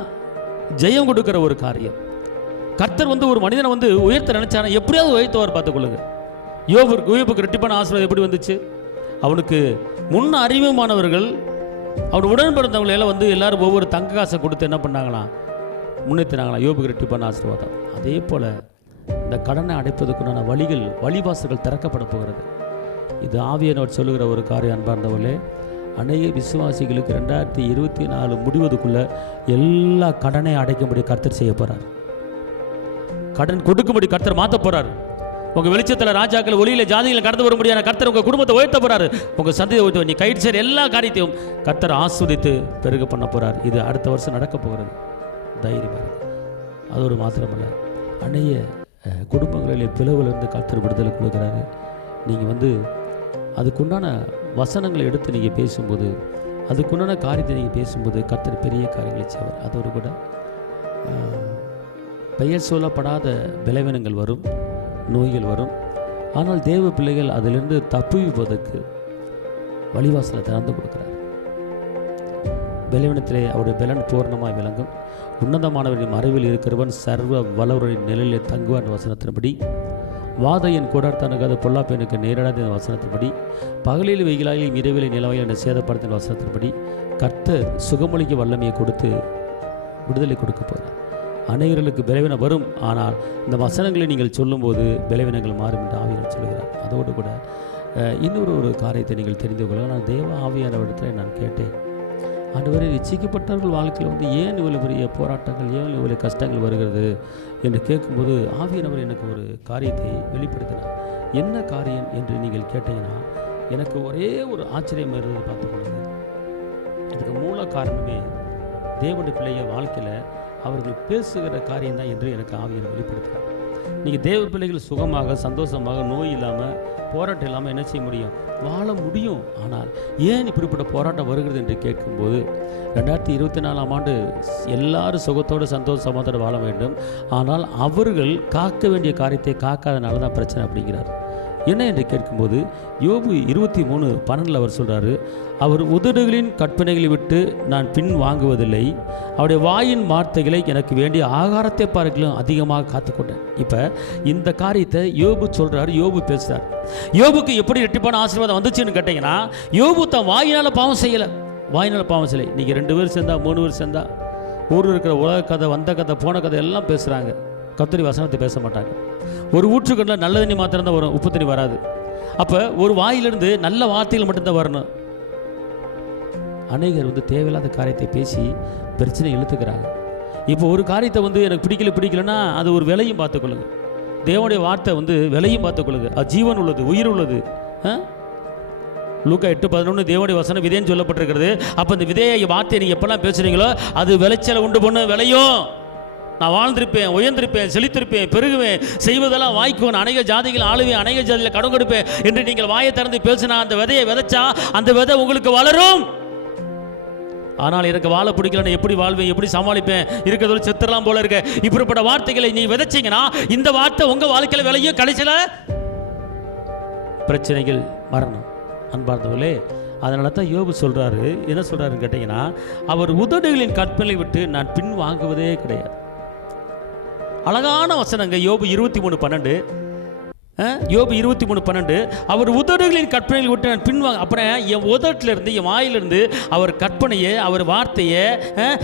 ஜெயம் கொடுக்கிற ஒரு காரியம். கர்த்தர் ஒரு மனிதனை உயர்த்த நினைச்சானா எப்படியாவது உயர்த்துவார். பார்த்துக்கொள்ளுங்க. யோபுக்கு ரெட்டிப்பான ஆசீர்வாதம் எப்படி வந்துச்சு? அவனுக்கு முன்ன அறிமுகமானவர்கள், அவன் உடன் பிறந்தவங்களை எல்லாம் எல்லாரும் ஒவ்வொரு தங்க காசை கொடுத்து என்ன பண்ணாங்களாம், முன்னேற்றினாங்களாம். யோபுக்கு ரெட்டிப்பான ஆசீர்வாதம். அதே போல் இந்த கடனை அடைப்பதற்குண்டான வழிவாசல்கள் திறக்கப்பட போகிறது. இது ஆவியானவர் சொல்லுகிற ஒரு காரியம். அன்பார்ந்தவர்களே, அநேக விசுவாசிகளுக்கு 2024 முடிவதுக்குள்ளே எல்லா கடனை அடைக்கும்படி கர்த்தர் செய்ய போகிறார். கடன் கொடுக்கும்படி கர்த்தர் மாற்ற போகிறார். உங்கள் வெளிச்சத்தில் ராஜாக்கள், ஒளியில் ஜாதிகளை கடந்து வர முடியாத கர்த்தர் உங்கள் குடும்பத்தை உயர்த்த போகிறார். உங்கள் சந்தையை உயர்த்த, நீ கைடு செய்கிற எல்லா காரியத்தையும் கர்த்தர் ஆஸ்வதித்து பெருக பண்ண போகிறார். இது அடுத்த வருஷம் நடக்க போகிறது. தைரியமாக. அதோடு மாத்திரமல்ல, அநேக குடும்பங்களிலே பிளவிலிருந்து கர்த்தர் விடுதலை கொடுக்குறாரு. நீங்கள் அதுக்குண்டான வசனங்களை எடுத்து நீங்கள் பேசும்போது, அதுக்குண்டான காரியத்தை நீங்கள் பேசும்போது கர்த்தர் பெரிய காரியங்களை செய்வார். அதோடு கூட பெயர் சொல்லப்படாத பலவீனங்கள் வரும், நோய்கள் வரும். ஆனால் தேவ பிள்ளைகள் அதிலிருந்து தப்புவிப்பதற்கு வழிவாசலை திறந்து கொடுக்குறார். பலவீனத்திலே அவருடைய பலன் பூர்ணமாய் விளங்கும். உன்னதமானவரின் மறைவில் இருக்கிறவன் சர்வ வல்லவரின் நிலையிலே தங்குவான் வசனத்தின்படி. வாதையின் கூடாரத்தானுக்காத பொல்லாப்பெனுக்கு நேரிடாத வசனத்தின்படி. பகலில் வெயிலாயில் இரவிலே நிலவையில் என்ற சேதப்படுத்தின வசனத்தின்படி கர்த்தர் சுகமொழிக்கு வல்லமையை கொடுத்து விடுதலை கொடுக்க போகிறார். அநேகர்களுக்கு பலவீனம் வரும், ஆனால் இந்த வசனங்களை நீங்கள் சொல்லும்போது பலவீனங்கள் மாறும் என்று ஆவியானவர் சொல்கிறார். அதோடு கூட இன்னொரு காரியத்தை நீங்கள் தெரிந்து கொள்ள, நான் தேவ ஆவியானவரிடத்தில் நான் கேட்டேன், ஆண்டவரே ரட்சிக்கப்பட்டவர்கள் வாழ்க்கையில் ஏன் இவ்வளவு பெரிய போராட்டங்கள், ஏன் இவ்வளவு கஷ்டங்கள் வருகிறது என்று கேட்கும்போது ஆவியானவர் எனக்கு ஒரு காரியத்தை வெளிப்படுத்தினார். என்ன காரியம் என்று நீங்கள் கேட்டீங்கன்னா எனக்கு ஒரே ஒரு ஆச்சரியம் இருந்தது. பார்த்துக்கொள்ளுங்க, இதுக்கு மூல காரணமே தேவனுடைய பிள்ளைய வாழ்க்கையில் அவர்கள் பேசுகிற காரியம்தான் என்று எனக்கு ஆவியானவர் வெளிப்படுத்துகிறார். நீங்கள் தேவ பிள்ளைகள் சுகமாக சந்தோஷமாக நோய் இல்லாமல் போராட்டம் இல்லாமல் என்ன செய்ய முடியும்? வாழ முடியும். ஆனால் ஏன் இப்படிப்பட்ட போராட்டம் வருகிறது என்று கேட்கும்போது 2024ஆம் ஆண்டு எல்லாரும் சுகத்தோடு சந்தோஷமாக வாழ வேண்டும், ஆனால் அவர்கள் காக்க வேண்டிய காரியத்தை காக்காதனால தான் பிரச்சனை அப்படிங்கிறார். என்ன என்று கேட்கும்போது யோபு 23:12 அவர் சொல்கிறாரு, அவர் உதடுகளின் கற்பனைகளை விட்டு நான் பின் வாங்குவதில்லை, அவருடைய வாயின் வார்த்தைகளை எனக்கு வேண்டிய ஆகாரத்தை பார்க்கலாம் அதிகமாக காத்துக்கொண்டேன். இப்போ இந்த காரியத்தை யோபு சொல்கிறார், யோபு பேசுகிறார். யோபுக்கு எப்படி இரட்டிப்பான ஆசீர்வாதம் வந்துச்சுன்னு கேட்டிங்கன்னா, யோபு தான் வாயினால் பாவம் செய்யலை, வாயினால் பாவம் செய்யலை. நீங்கள் 2 பேர் சேர்ந்தா 3 பேர் சேர்ந்தா ஊரில் இருக்கிற உலக கதை, வந்த கதை, போன கதை எல்லாம் பேசுகிறாங்க, கர்த்தருடைய வசனத்தை பேச மாட்டாங்க. ஒரு ஊற்றுக்கண்ணில் நல்ல தண்ணி மாத்திரம் தான் வரும், உப்பு தண்ணி வராது. அப்போ ஒரு வாயிலிருந்து நல்ல வார்த்தைகள் மட்டும்தான் வரணும். அநேகர் தேவையில்லாத காரியத்தை பேசி பிரச்சனை இழுத்துக்கிறாங்க. இப்போ ஒரு காரியத்தை எனக்கு பிடிக்கலன்னா அது ஒரு விலையும் பார்த்துக்கொள்ளுங்க. தேவனுடைய வார்த்தை விலையும் பார்த்துக்கொள்ளுங்க. அது ஜீவன் உள்ளது, உயிர் உள்ளது. லூக்கா 8:11 தேவனுடைய வசனம் விதைன்னு சொல்லப்பட்டிருக்கிறது. அப்போ இந்த விதையை வார்த்தையை நீங்கள் எப்பெல்லாம் பேசுகிறீங்களோ அது விளைச்சலை உண்டு பண்ண விளையும். நான் வாழ்ந்திருப்பேன், உயர்ந்திருப்பேன், செழித்திருப்பேன், பெருகுவேன், செய்வதெல்லாம் வாய்க்குவேன், அநேக ஜாதிகள் ஆளுவேன், அநேக ஜாதியில் கடன் கொடுப்பேன் என்று நீங்கள் வாயை திறந்து பேசினா அந்த விதையை விதைச்சா அந்த விதை உங்களுக்கு வளரும். ஆனால் எனக்கு வாழ பிடிக்கலன்னு எப்படி வாழ்வேன், எப்படி சமாளிப்பேன், இருக்கிறதோடு செத்துறலாம் போல இருக்க, இப்படிப்பட்ட வார்த்தைகளை நீ விதைச்சிங்கன்னா இந்த வார்த்தை உங்கள் வாழ்க்கையில் விளையும். கடைசியில் பிரச்சனைகள் மரணம். அன்பார்ந்தவர்களே, அதனால தான் யோபு சொல்கிறாரு, என்ன சொல்கிறாருன்னு கேட்டிங்கன்னா, அவர் உதடுகளின் கற்பனை விட்டு நான் பின் வாங்குவதே கிடையாது. அழகான வசனங்க. யோபு 23:12 யோபு 23:12 அவர் உதடுகளின் கற்பனையில் விட்டு நான் பின்வாங்க. அப்புறம் என் உதட்டிலிருந்து என் வாயிலிருந்து அவர் கற்பனையை, அவர் வார்த்தையை,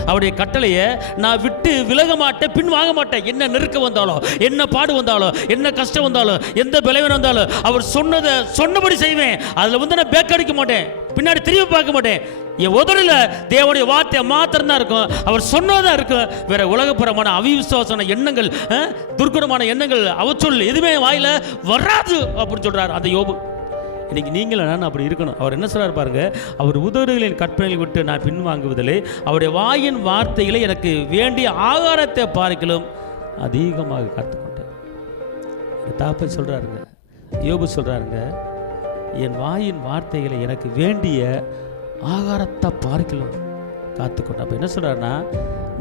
அவருடைய கட்டளையை நான் விட்டு விலக மாட்டேன், பின் வாங்க மாட்டேன். என்ன நெருக்கம் வந்தாலும், என்ன பாடு வந்தாலும், என்ன கஷ்டம் வந்தாலும், எந்த பலவீனம் வந்தாலும் அவர் சொன்னதை சொன்னபடி செய்வேன். அதில் நான் பேக் அடிக்க மாட்டேன், பின்னாடி திரும்பி பார்க்க மாட்டேன். என் உதடில் தேவனுடைய வார்த்தை மாத்திரம் தான் இருக்கும், அவர் சொன்னதான் இருக்கும். வேற உலகப்புறமான அவிசுவாசமான எண்ணங்கள், துர்க்குணமான எண்ணங்கள், அவச்சொல் எதுவுமே வாயில வராது அப்படின்னு சொல்றாரு அந்த யோபு. இன்னைக்கு நீங்கள் நான் அப்படி இருக்கணும். அவர் என்ன சொல்றாரு பாருங்க, அவர் உதடுகளின் கற்பனைகளை விட்டு நான் பின்வாங்குவதில்லை, அவருடைய வாயின் வார்த்தைகளை எனக்கு வேண்டிய ஆகாரத்தை பார்க்கலும் அதிகமாக காத்துக்கொண்டேன். தாப்ப சொல்றாருங்க, யோபு சொல்றாருங்க, என் வாயின் வார்த்தைகளை எனக்கு வேண்டிய ஆகாரத்தை பார்க்கலாம் காத்துக்கொண்டேன். அப்போ என்ன சொல்கிறாருன்னா,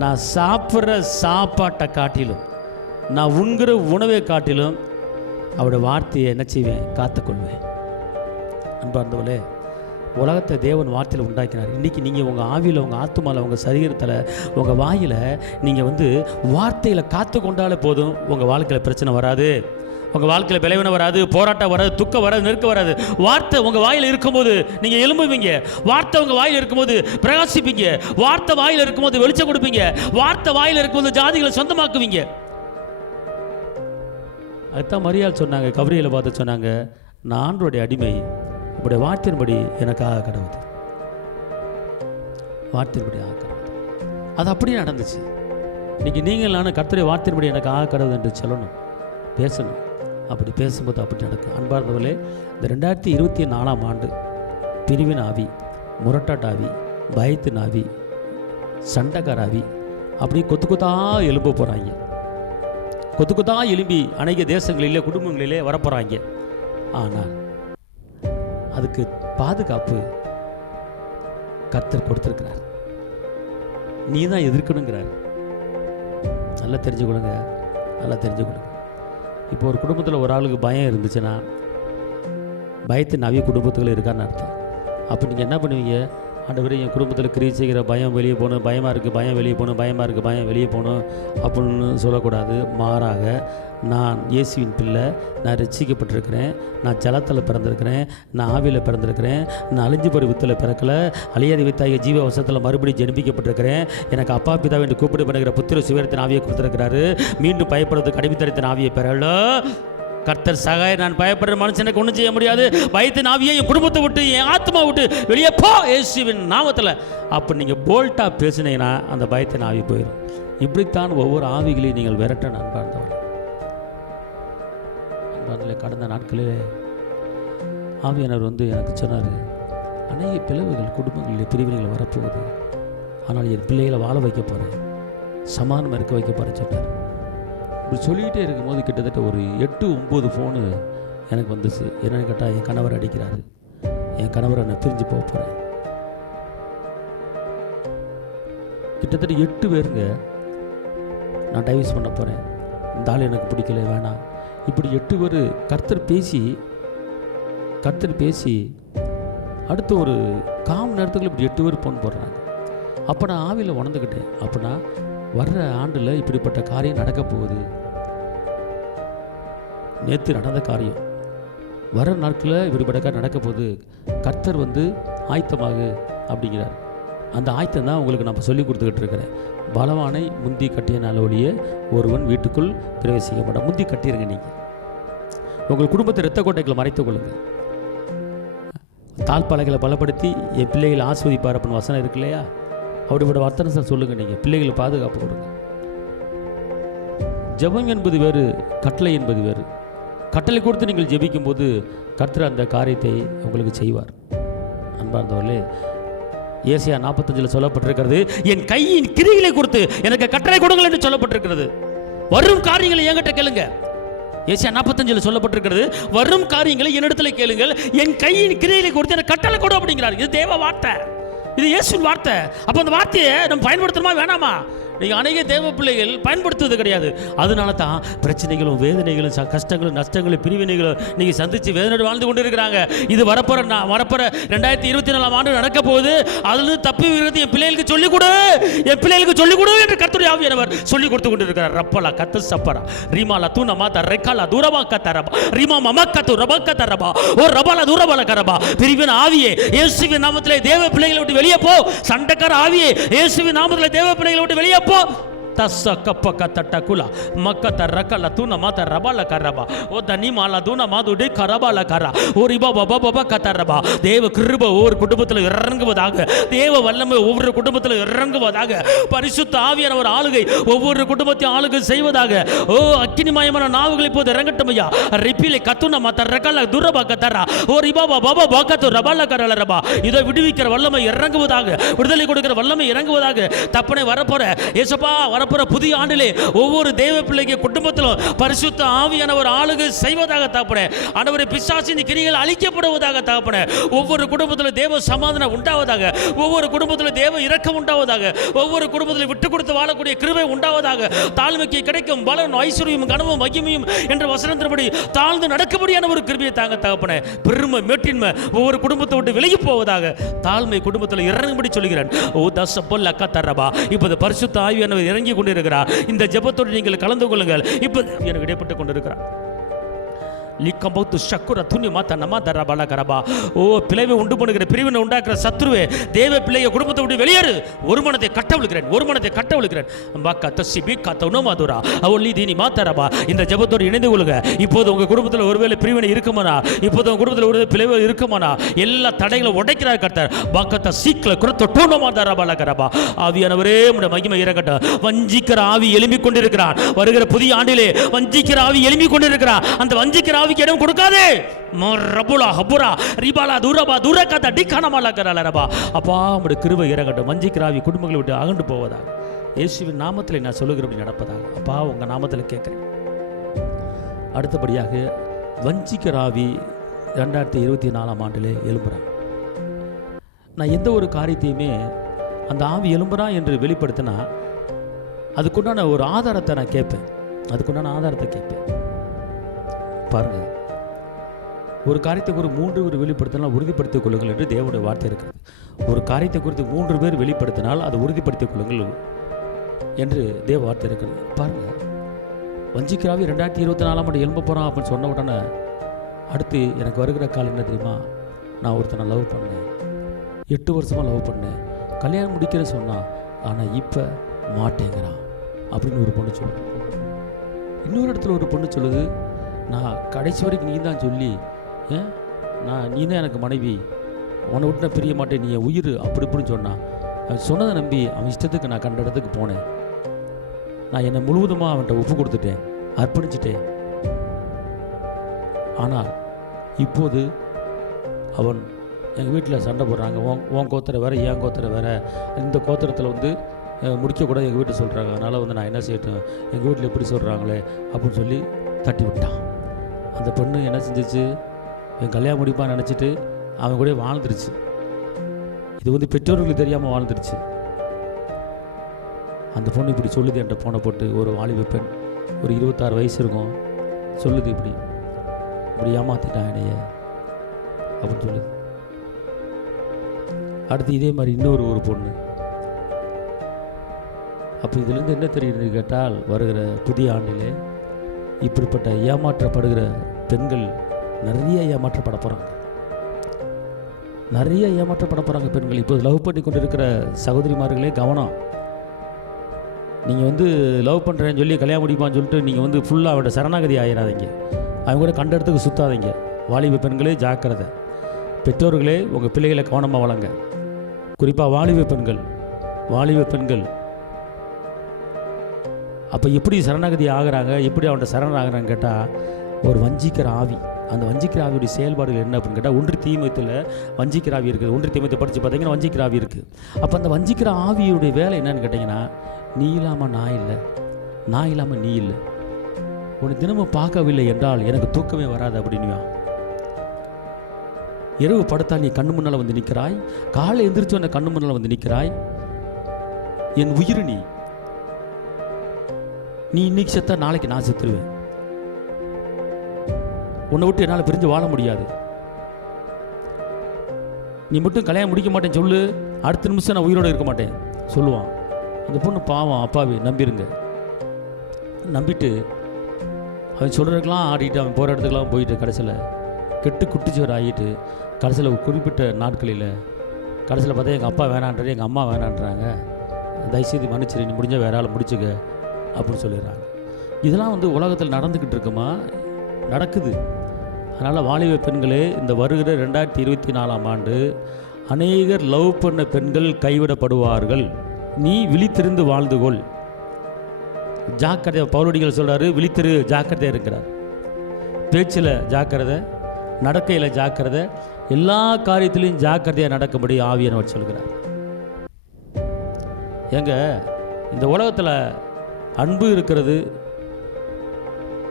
நான் சாப்பிட்ற சாப்பாட்டை காட்டிலும், நான் உண்கிற உணவை காட்டிலும் அவருடைய வார்த்தையை என்ன செய்வேன், காத்துக்கொள்வேன். அன்பார்ந்தவர்களே, உலகத்தை தேவன் வார்த்தையில் உண்டாக்கினார். இன்றைக்கி நீங்கள் உங்கள் ஆவியில், உங்கள் ஆத்துமாவில், உங்கள் சரீரத்தில், உங்கள் வாயில் நீங்கள் வார்த்தையில் காத்து கொண்டாலே போதும். உங்கள் வாழ்க்கையில் பிரச்சனை வராது, உங்கள் வாழ்க்கையில் பலவீனம் வராது, போராட்டம் வராது, துக்கம் வராது, நெருக்க வராது. வார்த்தை உங்கள் வாயில் இருக்கும்போது நீங்கள் எழும்புவீங்க, வார்த்தை உங்கள் வாயில் இருக்கும்போது பிரகாசிப்பீங்க, வார்த்தை வாயில் இருக்கும்போது வெளிச்சம் கொடுப்பீங்க, வார்த்தை வாயில் இருக்கும்போது ஜாதிகளை சொந்தமாக்குவீங்க. அதுதான் மரியாள் சொன்னாங்க, கபரியலை பார்த்து சொன்னாங்க, நான் ஆண்டவருடைய அடிமை, உங்களுடைய வார்த்தையின்படி எனக்காக கடவுது, வார்த்தையின்படி ஆக கடவுது. அது அப்படியே நடந்துச்சு. இன்னைக்கு நீங்கள் நான் கர்த்தருடைய வார்த்தையின்படி எனக்கு ஆக கடவுது என்று சொல்லணும், பேசணும். அப்படி பேசும்போது அப்படி நடக்கும். அன்பார்ந்தவர்களே, இந்த 2024ஆம் ஆண்டு பிரிவின் ஆவி, முரட்டாட்ட ஆவி, பயத்தின் ஆவி, சண்டைக்கார ஆவி அப்படி கொத்து கொத்தா எழும்ப போகிறாங்க. கொத்து கொத்தா எழும்பி அநேக தேசங்களிலே, குடும்பங்களிலே வரப்போகிறாங்க. ஆனால் அதுக்கு பாதுகாப்பு கர்த்தர் கொடுத்துருக்கிறார். நீ தான் எதிர்க்கணுங்கிறார். நல்லா தெரிஞ்சுக்கொடுங்க, நல்லா தெரிஞ்சுக்கொடுங்க. இப்போ ஒரு குடும்பத்தில் ஒரு ஆளுக்கு பயம் இருந்துச்சுன்னா, பயத்தின் ஆவி குடும்பத்துக்குள்ளே இருக்கான்னு அர்த்தம். அப்போ நீங்கள் என்ன பண்ணுவீங்க, ஆண்டவரே என் குடும்பத்தில் கிரியை செய்கிற பயம் வெளியே போகணும், பயமாக இருக்குது பயம் வெளியே போகணும், பயமாக இருக்குது பயம் வெளியே போகணும் அப்படின்னு சொல்லக்கூடாது. மாறாக நான் இயேசுவின் பிள்ளை, நான் ரட்சிக்கப்பட்டிருக்கிறேன், நான் ஜலத்தில் பிறந்திருக்கிறேன், நான் ஆவியில் பிறந்திருக்கிறேன், நான் அழிஞ்சு போய் வித்தில் பிறக்கலை, அழியாதி வித்தாகிய ஜீவ வசத்தில் மறுபடியும் ஜெனிப்பிக்கப்பட்டிருக்கிறேன், எனக்கு அப்பா பிதாவை என்று கூப்பிடப்படுகிற புத்திர சுவீரத்தின் ஆவியை கொடுத்துருக்கிறாரு, மீண்டும் பயப்படுறதுக்கு அடிமைத்தனத்தின் ஆவியை பெறல. கர்த்தர் சகாய, நான் பயப்படுற மனுஷனுக்கு ஒன்றும் செய்ய முடியாது, பயத்தின் ஆவியை என் குடும்பத்தை விட்டு என் ஆத்மா விட்டு வெளியே போ இயேசுவின் நாமத்தில். அப்போ நீங்கள் போல்ட்டாக பேசினீங்கன்னா அந்த பயத்தின் ஆவி போயிடும். இப்படித்தான் ஒவ்வொரு ஆவிகளையும் நீங்கள் விரட்ட அன்பார்ந்தவர். அன்பார்ந்தவர்களே, கடந்த நாட்களிலே ஆவியானவர் எனக்கு சொன்னார், அநேக பிளவுகள் குடும்பங்களில் பிரிவினைகள் வரப்போகுது, ஆனால் என் பிள்ளைகளை வாழ வைக்க போகிறேன், சமாதானம் இருக்க வைக்க போகிறேன்னு சொன்னார். இப்படி சொல்லிக்கிட்டே இருக்கும்போது கிட்டத்தட்ட ஒரு 8-9 ஃபோனு எனக்கு வந்துச்சு. என்னென்னு கேட்டால், என் கணவர் அடிக்கிறாரு, என் கணவரை நான் பிரிஞ்சு போக போகிறேன். கிட்டத்தட்ட 8 பேருங்க, நான் டைவர்ஸ் பண்ண போகிறேன், இந்த ஆள் எனக்கு பிடிக்கல, வேணாம். இப்படி 8 பேர் கர்த்தர் பேசி அடுத்து ஒரு 1/4 மணி நேரத்துக்குள்ள இப்படி 8 பேர் ஃபோன் போடுறாங்க. அப்போ நான் ஆவியில் உணர்ந்துக்கிட்டேன், அப்படின்னா வர்ற ஆண்டில் இப்படிப்பட்ட காரியம் நடக்க போகுது. நேற்று நடந்த காரியம் வர்ற நாட்களில் இப்படிப்பட்ட காரியம் நடக்க போகுது, கர்த்தர் ஆயத்தமாக அப்படிங்கிறார். அந்த ஆயத்தம் தான் உங்களுக்கு நான் சொல்லி கொடுத்துக்கிட்டு இருக்கிறேன். பலவானை முந்தி கட்டிய நல்ல ஒருவன் வீட்டுக்குள் பிரவேசிக்க மாட்டான். முந்தி கட்டிடுங்க. நீங்கள் உங்கள் குடும்பத்தை இரத்த கோட்டைகளை மறைத்துக் கொள்ளுங்கள். தாழ்பாளைகளை பலப்படுத்தி என் பிள்ளைகளை ஆஸ்வதிப்பார் அப்படின்னு வசனம் இருக்கு இல்லையா? அப்படிப்பட்ட வர்த்தனை சார் சொல்லுங்கள். நீங்கள் பிள்ளைகளை பாதுகாப்பு கொடுங்க. ஜெபம் என்பது வேறு, கட்டளை என்பது வேறு. கட்டளை கொடுத்து நீங்கள் ஜெபிக்கும் போது கர்த்தர் அந்த காரியத்தை உங்களுக்கு செய்வார். அன்பார்ந்தவர்களே, ஏசாயா 45 சொல்லப்பட்டிருக்கிறது, என் கையின் கிரிகளை கொடுத்து எனக்கு கட்டளை கொடுங்கள் என்று சொல்லப்பட்டிருக்கிறது. வரும் காரியங்களை என்கிட்ட கேளுங்க. ஏசாயா 45 சொல்லப்பட்டிருக்கிறது, வரும் காரியங்களை என்னிடத்தில் கேளுங்கள், என் கையின் கிரிகளை கொடுத்து எனக்கு கட்டளை கொடு அப்படிங்கிறார். இது தேவ வார்த்தை, இது இயேசுவின் வார்த்தை. அப்போ அந்த வார்த்தையை நம்ம பயன்படுத்தணுமா வேணாமா? நீங்கள் அநேக தேவ பிள்ளைகள் பயன்படுத்துவது கிடையாது. அதனால தான் பிரச்சனைகளும் வேதனைகளும் கஷ்டங்களும் நஷ்டங்களும் பிரிவினைகளும் நீங்கள் சந்தித்து வேதனை வாழ்ந்து கொண்டு இருக்கிறாங்க. இது வரப்போற 2024 ஆண்டு நடக்க போகுது. அதிலிருந்து தப்பி விடுறது என் பிள்ளைகளுக்கு சொல்லிக் கொடு, என் பிள்ளைகளுக்கு சொல்லிக் கொடு என்று கர்த்தருடைய ஆவியானவர் சொல்லிக் கொடுத்து கொண்டு இருக்கிறார். ரப்பலா கத்த சப்பரா ரீமாலா தூண மாதா ரெக்காலா தூரமா கத்தரபா ரீமா மமக்கத்து ரபக்க தரபா ஓ ரபாலா தூரபால கரபா. பிரிவின் ஆவியே இயேசுவின் நாமத்திலே தேவ பிள்ளைகளை விட்டு வெளியே போ. சண்டைக்கார ஆவியே இயேசுவின் நாமத்திலே தேவ பிள்ளைகளை விட்டு வெளியே போ. தஸ்ஸ கப்பக்க தட்டகுலா மக்கத ரக்கல தூன மாத ரபால கரபா ஓ தனி மாலா தூன மாதுடி கரபால கரா ஓ ரிபா பபா பபா கதரபா. தேவ கிருபை ஒவ்வொரு குடும்பத்தில் இறங்குவதாக, தேவ வல்லமை ஒவ்வொரு குடும்பத்தில் இறங்குவதாக, பரிசுத்த ஆவியானவர் ஆளுகை ஒவ்வொரு குடும்பத்தையும் ஆளுகை செய்வதாக. ஓ அக்கினிமயமான நாவுகள் இப்போது இறங்கட்டும் ஐயா. ரிப்பிலே கத்துன மாத ரக்கல துரபா கதரா ஓ ரிபா பபா பகத்து ரபால கரல ரபா. இதை விடுவிக்கிற வல்லமை இறங்குவதாக, விடுதலை கொடுக்கிற வல்லமை இறங்குவதாக. தப்பனை வரப்போற ஏசப்பா வரப்போற புதிய ஆண்டிலே ஒவ்வொரு தேவ பிள்ளைக்கு குடும்பத்திலும் பரிசுத்த ஆவியானவர் ஆளுகை செய்வதாக தகப்பனே. ஆண்டவரே, பிசாசின் கிரிகள் அழிக்கப்படுவதாக தகப்பனே. ஒவ்வொரு குடும்பத்திலும் தேவ சமாதானம் உண்டாவதாக, ஒவ்வொரு குடும்பத்திலும் தேவ இரக்கம் உண்டாவதாக, ஒவ்வொரு குடும்பத்திலும் விட்டு கொடுத்து வாழக்கூடிய கிருபை உண்டாவதாக. தாழ்மைக்கு கிடைக்கும் பலன் ஐஸ்வர்யம் கனவும் மகிமையும் என்ற வசனத்தின்படி தாழ்ந்து நடக்கும்படியான ஒரு கிருபையை தாங்க தகப்பனே. பெருமை மேட்டின்மை ஒவ்வொரு குடும்பத்தை விட்டு விலகி போவதாக. தாழ்மை குடும்பத்தில் இறங்கும்படி சொல்கிறேன். ஓ தச பொல் அக்கா தரபா. இப்போது பரிசுத்த ஆவியானவர் இறங்கி கொண்டிருக்கிறார். இந்த ஜெபத்தோடு நீங்கள் கலந்து கொள்ளுங்கள். இப்போ எனக்கு இடைப்பட்டு கொண்டிருக்கிறார். லிக்கம்பௌத்து சக்குர துணி மாத்த நம்ம தரபால கரபா. ஓ பிளவை உண்டு பண்ணுகிற பிரிவினை உண்டாக்குற சத்ருவே, தேவ பிள்ளைய குடும்பத்தை விட்டு வெளியேறு. ஒரு மனத்தை கட்டவிழுக்கிறேன், ஒரு மனத்தை கட்டவிழுக்கிறேன். பாக்கா தசி பீக்கா தௌனோ மாதுரா அவளி தீனி மாத்தரபா. இந்த ஜெபத்தோடு இணைந்து கொள்ளுங்க. இப்போது உங்க குடும்பத்தில் ஒருவேளை பிரிவினை இருக்குமானா, இப்போது உங்க குடும்பத்தில் ஒரு பிளவு இருக்குமானா, எல்லா தடைகளை உடைக்கிறார் கர்த்தர். பாக்கத்த சீக்கிர குரத்த டோனோ மாதரபால கரபா. ஆவியானவரே, உம்முடைய மகிமை இறங்கட்டும். வஞ்சிக்கிற ஆவி எழும்பிக் கொண்டிருக்கிறான். வருகிற புதிய ஆண்டிலே வஞ்சிக்கிற ஆவி எழும்பிக் கொண்டிருக்கிறான். அந்த வஞ்சிக்கிற இடம் கொடுக்காதே. ரபுலா ஹபுரா ரிபாலா தூரபா தூரகத டிகானமாலா கரலரபா. அப்பா உம்முடைய கிருபை இறங்கட்டும். வஞ்சிக்கிராவி குடும்பங்களை விட்டு அகன்று போவதாக இயேசுவின் நாமத்தில் நான் சொல்லுகிறபடி நடப்பதாக அப்பா உங்க நாமத்தில் கேட்கிறேன். அடுத்தபடியாக வஞ்சிக்கிராவி 2024 ஆண்டிலே எழும்புறான். நான் எந்த ஒரு காரியத்தையுமே அந்த ஆவி எழும்புறான் என்று வெளிப்படுத்தினா அதுக்குண்டான ஒரு ஆதாரத்தை நான் கேட்பேன். அதுக்குண்டான ஆதாரத்தை கேட்பேன். பாருங்க, ஒரு காரியத்தை குறித்து 3 பேர் வெளிப்படுத்தினால் உறுதிப்படுத்திக் கொள்ளுங்கள் என்று தேவனுடைய வார்த்தை இருக்கிறது. ஒரு காரியத்தை குறித்து 3 பேர் வெளிப்படுத்தினால் அதை உறுதிப்படுத்திக் கொள்ளுங்கள் என்று தேவ வார்த்தை இருக்கிறது. பாருங்கள், வஞ்சிக்கிறாவி 2024 எழும்ப போகிறான் அப்படின்னு சொன்ன உடனே அடுத்து எனக்கு வருகிற காலம் என்ன தெரியுமா? நான் ஒருத்தனை லவ் பண்ணேன், 8 வருஷமாக லவ் பண்ணேன், கல்யாணம் முடிக்கிறேன்னு சொன்னான், ஆனால் இப்போ மாட்டேங்கிறான் அப்படின்னு ஒரு பொண்ணு சொல்லுது. இன்னொரு இடத்துல ஒரு பொண்ணு சொல்லுது, நான் கடைசி வரைக்கும் நீ தான் சொல்லி நீ தான் எனக்கு மனைவி, உன்னை விட்டு நான் பிரிய மாட்டேன், நீ என் உயிர் அப்படி இப்படின்னு சொன்னான். அவன் சொன்னதை நம்பி அவன் இஷ்டத்துக்கு நான் கண்ட இடத்துக்கு போனேன். நான் என்னை முழுவதுமாக அவன்கிட்ட ஒப்பு கொடுத்துட்டேன், அர்ப்பணிச்சிட்டேன். ஆனால் இப்போது அவன் எங்கள் வீட்டில் சண்டை போடுறாங்க. உன் கோத்திரம் வேறு, என் கோத்திரம் வேறு, இந்த கோத்திரத்தில் முடிக்கக்கூடாது எங்கள் வீட்டில் சொல்கிறாங்க. அதனால் நான் என்ன செய்யட்டும், எங்கள் வீட்டில் எப்படி சொல்கிறாங்களே அப்படின்னு சொல்லி தட்டி விட்டான். அந்த பொண்ணு என்ன செஞ்சிச்சு, என் கல்யாணம் முடிப்பான்னு நினச்சிட்டு அவன் கூட வாழ்ந்துருச்சு. இது பெற்றோர்களுக்கு தெரியாமல் வாழ்ந்துருச்சு. அந்த பொண்ணு இப்படி சொல்லுது என்கிட்ட போனை போட்டு, ஒரு வாலிப பெண், ஒரு 26 வயசு இருக்கும், சொல்லுது இப்படி ஏமாற்றிட்டான் என்னைய அப்படின்னு சொல்லுது. அடுத்து இதே மாதிரி இன்னொரு பொண்ணு. அப்போ இதிலிருந்து என்ன தெரியுதுன்னு கேட்டால், வருகிற புதிய ஆண்டிலே இப்படிப்பட்ட ஏமாற்றப்படுகிற பெண்கள் நிறைய ஏமாற்றப்பட போகிறாங்க. பெண்கள். இப்போது லவ் பண்ணி கொண்டு இருக்கிற சகோதரிமார்களே கவனம். நீங்கள் லவ் பண்ணுறேன்னு சொல்லி கல்யாணம் முடிப்பான்னு சொல்லிட்டு நீங்கள் ஃபுல்லாக அவட சரணாகதி ஆகிடாதீங்க. அவங்க கூட கண்ட இடத்துக்கு சுற்றாதீங்க. வாலிப பெண்களே ஜாக்கிரதை. பெற்றோர்களே உங்கள் பிள்ளைகளை கவனமாக வளங்க. குறிப்பாக வாலிப பெண்கள் அப்போ எப்படி சரணாகதி ஆகிறாங்க, எப்படி அவன்கிட்ட சரண் ஆகிறான்னு கேட்டால், ஒரு வஞ்சிக்கிற ஆவி. அந்த வஞ்சிக்கிற ஆவியுடைய செயல்பாடுகள் என்ன அப்படின்னு கேட்டால், 1 தீமோத்தேயுல வஞ்சிக்கிற ஆவி இருக்குது. 1 தீமோத்தேயு படித்து பார்த்தீங்கன்னா வஞ்சிக்கிற ஆவி இருக்குது. அப்போ அந்த வஞ்சிக்கிற ஆவியுடைய வேலை என்னன்னு கேட்டிங்கன்னா, நீ இல்லாமல் நான் இல்லை, நான் இல்லாமல் நீ இல்லை, உன்னை தினமும் பார்க்கவில்லை என்றால் எனக்கு தூக்கமே வராது அப்படின்னுவான். இரவு படுத்தால் நீ கண்ணு முன்னால் நிற்கிறாய், காலை எந்திரிச்சு அந்த கண்ணு முன்னால் நிற்கிறாய், என் உயிர் நீ இன்னைக்கு செத்தா நாளைக்கு நான் செத்துருவேன், உன்னை விட்டு என்னால் பிரிஞ்சு வாழ முடியாது, நீ மட்டும் கல்யாணம் முடிக்க மாட்டேன்னு சொல்லு, அடுத்த நிமிஷம் நான் உயிரோடு இருக்க மாட்டேன் சொல்லுவான். அந்த பொண்ணு பாவம், அப்பாவி, நம்பிருங்க. நம்பிட்டு அவன் சொல்கிறதுக்கெல்லாம் ஆடிட்டு, அவன் போகிற இடத்துக்கெல்லாம் போயிட்டு கடைசியில் கெட்டு குட்டிச்சவர் ஆகிட்டு, கடைசியில் ஒரு குறிப்பிட்ட நாட்களில் கடைசியில் பார்த்தா எங்கள் அப்பா வேணான்றாரு, எங்கள் அம்மா வேணான்றாங்க, தயவுசெய்து மன்னிச்சிரு, நீ முடிஞ்சால் வேற ஆள் முடிச்சுக்க அப்படின்னு சொல்லிடுறாங்க. இதெல்லாம் உலகத்தில் நடந்துக்கிட்டு இருக்குமா? நடக்குது. அதனால் வாலிப பெண்களே, இந்த வருகிற 2024ஆம் ஆண்டு அநேகர் லவ் பண்ண பெண்கள் கைவிடப்படுவார்கள். நீ விழித்திருந்து வாழ்ந்துகொள், ஜாக்கிரதை. பவுலடிகள் சொல்கிறாரு, விழித்திரு, ஜாக்கிரதையாக இருக்கிறார். பேச்சில் ஜாக்கிரதை, நடக்கையில் ஜாக்கிரதை, எல்லா காரியத்திலையும் ஜாக்கிரதையாக நடக்கும்படி ஆவியானவர் சொல்கிறார். எங்க இந்த உலகத்தில் அன்பு இருக்கிறது,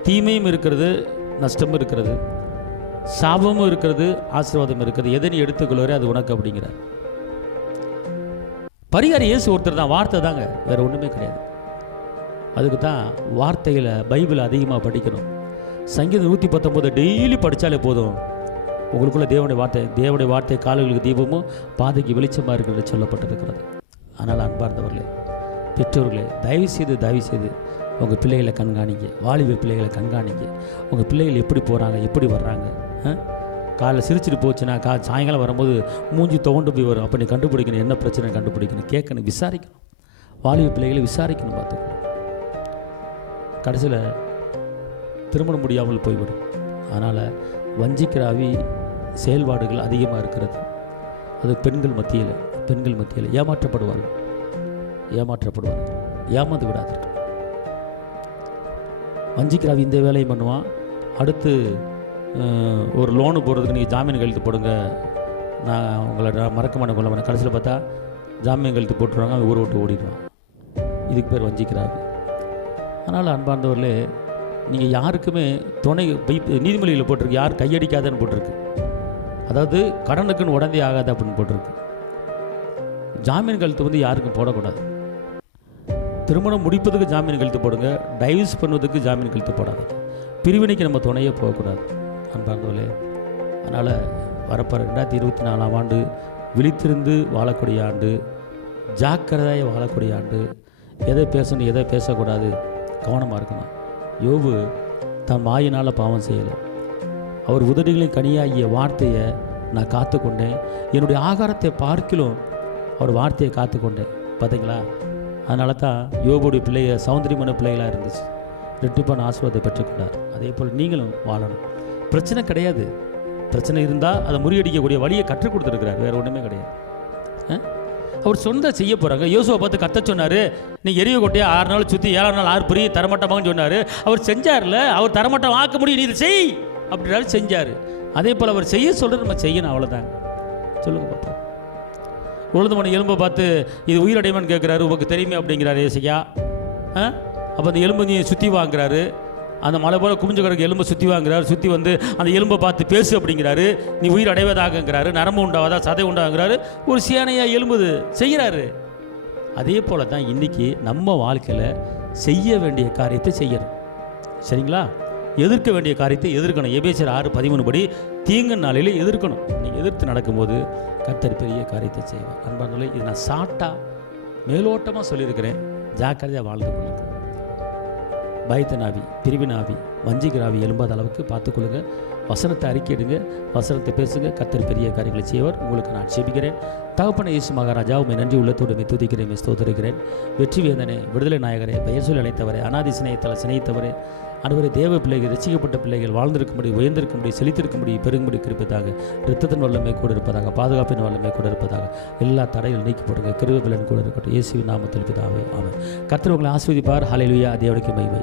தீமையும் இருக்கிறது, நஷ்டமும் இருக்கிறது, சாபமும் இருக்கிறது, ஆசீர்வாதம் இருக்கிறது. எதை நீ எடுத்துக்கொள்கிறே அது உனக்கு அப்படிங்கிறார். பரிகாரம் இயேசு ஒருத்தர் தான், வார்த்தை தாங்க, வேற ஒன்றுமே கிடையாது. அதுக்கு தான் வார்த்தைகளை பைபிளை அதிகமாக படிக்கணும். சங்கீதம் 119 டெய்லி படித்தாலே போதும், உங்களுக்குள்ள தேவனுடைய வார்த்தை கால்களுக்கு தீபமும் பாதைக்கு வெளிச்சமாக இருக்கிறது சொல்லப்பட்டிருக்கிறது. அதனால் அன்பார்ந்தவர்களே, பெற்றோர்களே, தயவுசெய்து உங்கள் பிள்ளைகளை கண்காணிங்க. வாலிப பிள்ளைகளை கண்காணிங்க. உங்கள் பிள்ளைகள் எப்படி போகிறாங்க, எப்படி வர்றாங்க. காலைல சிரிச்சிட்டு போச்சுன்னா சாயங்காலம் வரும்போது மூஞ்சி துவண்டு போய் வரும். அப்போ நீ கண்டுபிடிக்கணும், என்ன பிரச்சனை கண்டுபிடிக்கணும், கேட்கணும், விசாரிக்கணும். வாலிப பிள்ளைகளை விசாரிக்கணும், பார்த்துக்கணும். கடைசியில் திருமணம் முடியாமல் போய்விடும். அதனால் வஞ்சிக்கிராவி செயல்பாடுகள் அதிகமாக இருக்கிறது. அது பெண்கள் மத்தியில் ஏமாற்றப்படுவார்கள். ஏமாந்து விடாதீர்கள். வஞ்சிக்கிறாவி இந்த வேலையை பண்ணுவான். அடுத்து ஒரு லோனு போடுறதுக்கு நீங்கள் ஜாமீன் கழுத்து போடுங்க, நான் உங்களை மறக்க மாட்டேன் கொள்ள மாட்டேன். கடைசியில் பார்த்தா ஜாமீன் கழுத்து போட்டுருவாங்க, அவன் ஊரை விட்டு ஓடிடுவான். இதுக்கு பேர் வஞ்சிக்கிறாவி. அதனால் அன்பார்ந்தவர்களே, நீங்கள் யாருக்குமே துணை நீதிமொழியில் போட்டிருக்கு, யார் கையடிக்காதன்னு போட்டிருக்கு. அதாவது கடனுக்குன்னு உடனே ஆகாது அப்படின்னு போட்டிருக்கு. ஜாமீன் கழுத்து யாருக்கும் போடக்கூடாது. திருமணம் முடிப்பதுக்கு ஜாமீன் கழுத்து போடுங்க, டைவர்ஸ் பண்ணுவதுக்கு ஜாமீன் கழுத்து போடாது. பிரிவினைக்கு நம்ம துணையே போகக்கூடாது. அன்பார்ந்தவர்களே, அதனால் வரப்போகிற 2024ஆம் ஆண்டு விழித்திருந்து வாழக்கூடிய ஆண்டு, ஜாக்கிரதையாக வாழக்கூடிய ஆண்டு. எதை பேசணும் எதை பேசக்கூடாது கவனமாக இருக்கணும். யோபு தன் வாயினால் பாவம் செய்யலை. அவர் உதடுகளின் கனியாகிய வார்த்தையை நான் காத்துக்கொண்டேன், என்னுடைய ஆகாரத்தை பார்க்கிலும் அவர் வார்த்தையை காத்துக்கொண்டேன். பார்த்தீங்களா? அதனால தான் யோபுடைய பிள்ளைய சௌந்தரியமான பிள்ளைகளாக இருந்துச்சு. ரெட்டிப்பான ஆசீர்வாதத்தை பெற்றுக்கொண்டார். அதே போல் நீங்களும் வாழணும். பிரச்சனை கிடையாது. பிரச்சனை இருந்தால் அதை முறியடிக்கக்கூடிய வழியை கற்றுக் கொடுத்துருக்கிறார். வேறு ஒன்றுமே கிடையாது. அவர் சொந்த செய்ய போகிறாங்க. யோசுவை பார்த்து கத்த சொன்னார், நீ எரிய கொட்டையை 6 நாள் சுற்றி 7ஆம் நாள் 6 பெரிய தரமாட்டமான்னு சொன்னார். அவர் செஞ்சார்ல, அவர் தரமாட்டம் ஆக்க முடியும், நீ இதை செய் அப்படின்னாரு, செஞ்சார். அதே போல் அவர் செய்ய சொல்கிறது நம்ம செய்யணும், அவ்வளோதாங்க. சொல்லுங்கள் பாப்பா. உழுதுமணி எலும்பை பார்த்து இது உயிரடைமான்னு கேட்குறாரு, உங்களுக்கு தெரியுமே அப்படிங்கிறாரு ஏசையா. அப்போ அந்த எலும்பு நீ சுற்றி வாங்குறாரு, அந்த மலை போல் குமிஞ்சு கிடக்கு எலும்பை சுற்றி வாங்குறாரு. சுற்றி வந்து அந்த எலும்பை பார்த்து பேசு அப்படிங்கிறாரு. நீ உயிர் அடைவதாகங்கிறாரு. நரம்பு உண்டாவதா, சதை உண்டாகுங்கிறாரு. ஒரு சியானையாக எலும்புது செய்கிறாரு. அதே போல் தான் இன்றைக்கி நம்ம வாழ்க்கையில் செய்ய வேண்டிய காரியத்தை செய்யணும். சரிங்களா? எதிர்க்க வேண்டிய காரியத்தை எதிர்க்கணும். எபேசியர் 6:13 படி தீங்கு நாளில் எதிர்க்கணும். நீங்கள் எதிர்த்து நடக்கும்போது கர்த்தர் பெரிய காரியத்தை செய்வார். அன்பானவர்களே, இது நான் ஷார்ட்டாக மேலோட்டமாக சொல்லியிருக்கிறேன். ஜாக்கிரதையாக வாழ்ந்து கொள்ளுங்க. பயத்தனாவி, பிரிவினாவி, வஞ்சிகராவி எழும்பாத அளவுக்கு பார்த்துக்கொள்ளுங்க. வசனத்தை அறிக்கையிடுங்க, வசனத்தை பேசுங்க. கர்த்தர் பெரிய காரியங்களை செய்வார். உங்களுக்கு நான் ஜெபிக்கிறேன். தகப்பன இயேசு மகாராஜா, உம்மை நன்றி உள்ளத்தோடு துதிக்கிறேன், ஸ்தோத்திரிக்கிறேன். வெற்றி வேந்தனே, விடுதலை நாயகரே, பெயர் சொல்லி அழைத்தவரே, அநாதி சிநேகத்தில் சிநேகித்தவரே, அனைவரே தேவ பிள்ளைகள், ரசிக்கப்பட்ட பிள்ளைகள் வாழ்ந்திருக்கும்படி, உயர்ந்திருக்கும்படி, செழித்திருக்கும்படி, பெருங்கும்படி இருப்பதாக, இரத்தத்தின் வல்லமை கூட இருப்பதாக, பாதுகாப்பின் வல்லமை கூட இருப்பதாக, எல்லா தடைகள் நீக்கி போடுங்க. கிருபை பலன் கூட இருக்கட்டும். இயேசுவின் நாமத்தில் பிதாவே, ஆமென். கர்த்தர் உங்களை ஆசீர்வதிப்பார். ஹல்லேலூயா. தேவனுக்கு மகிமை.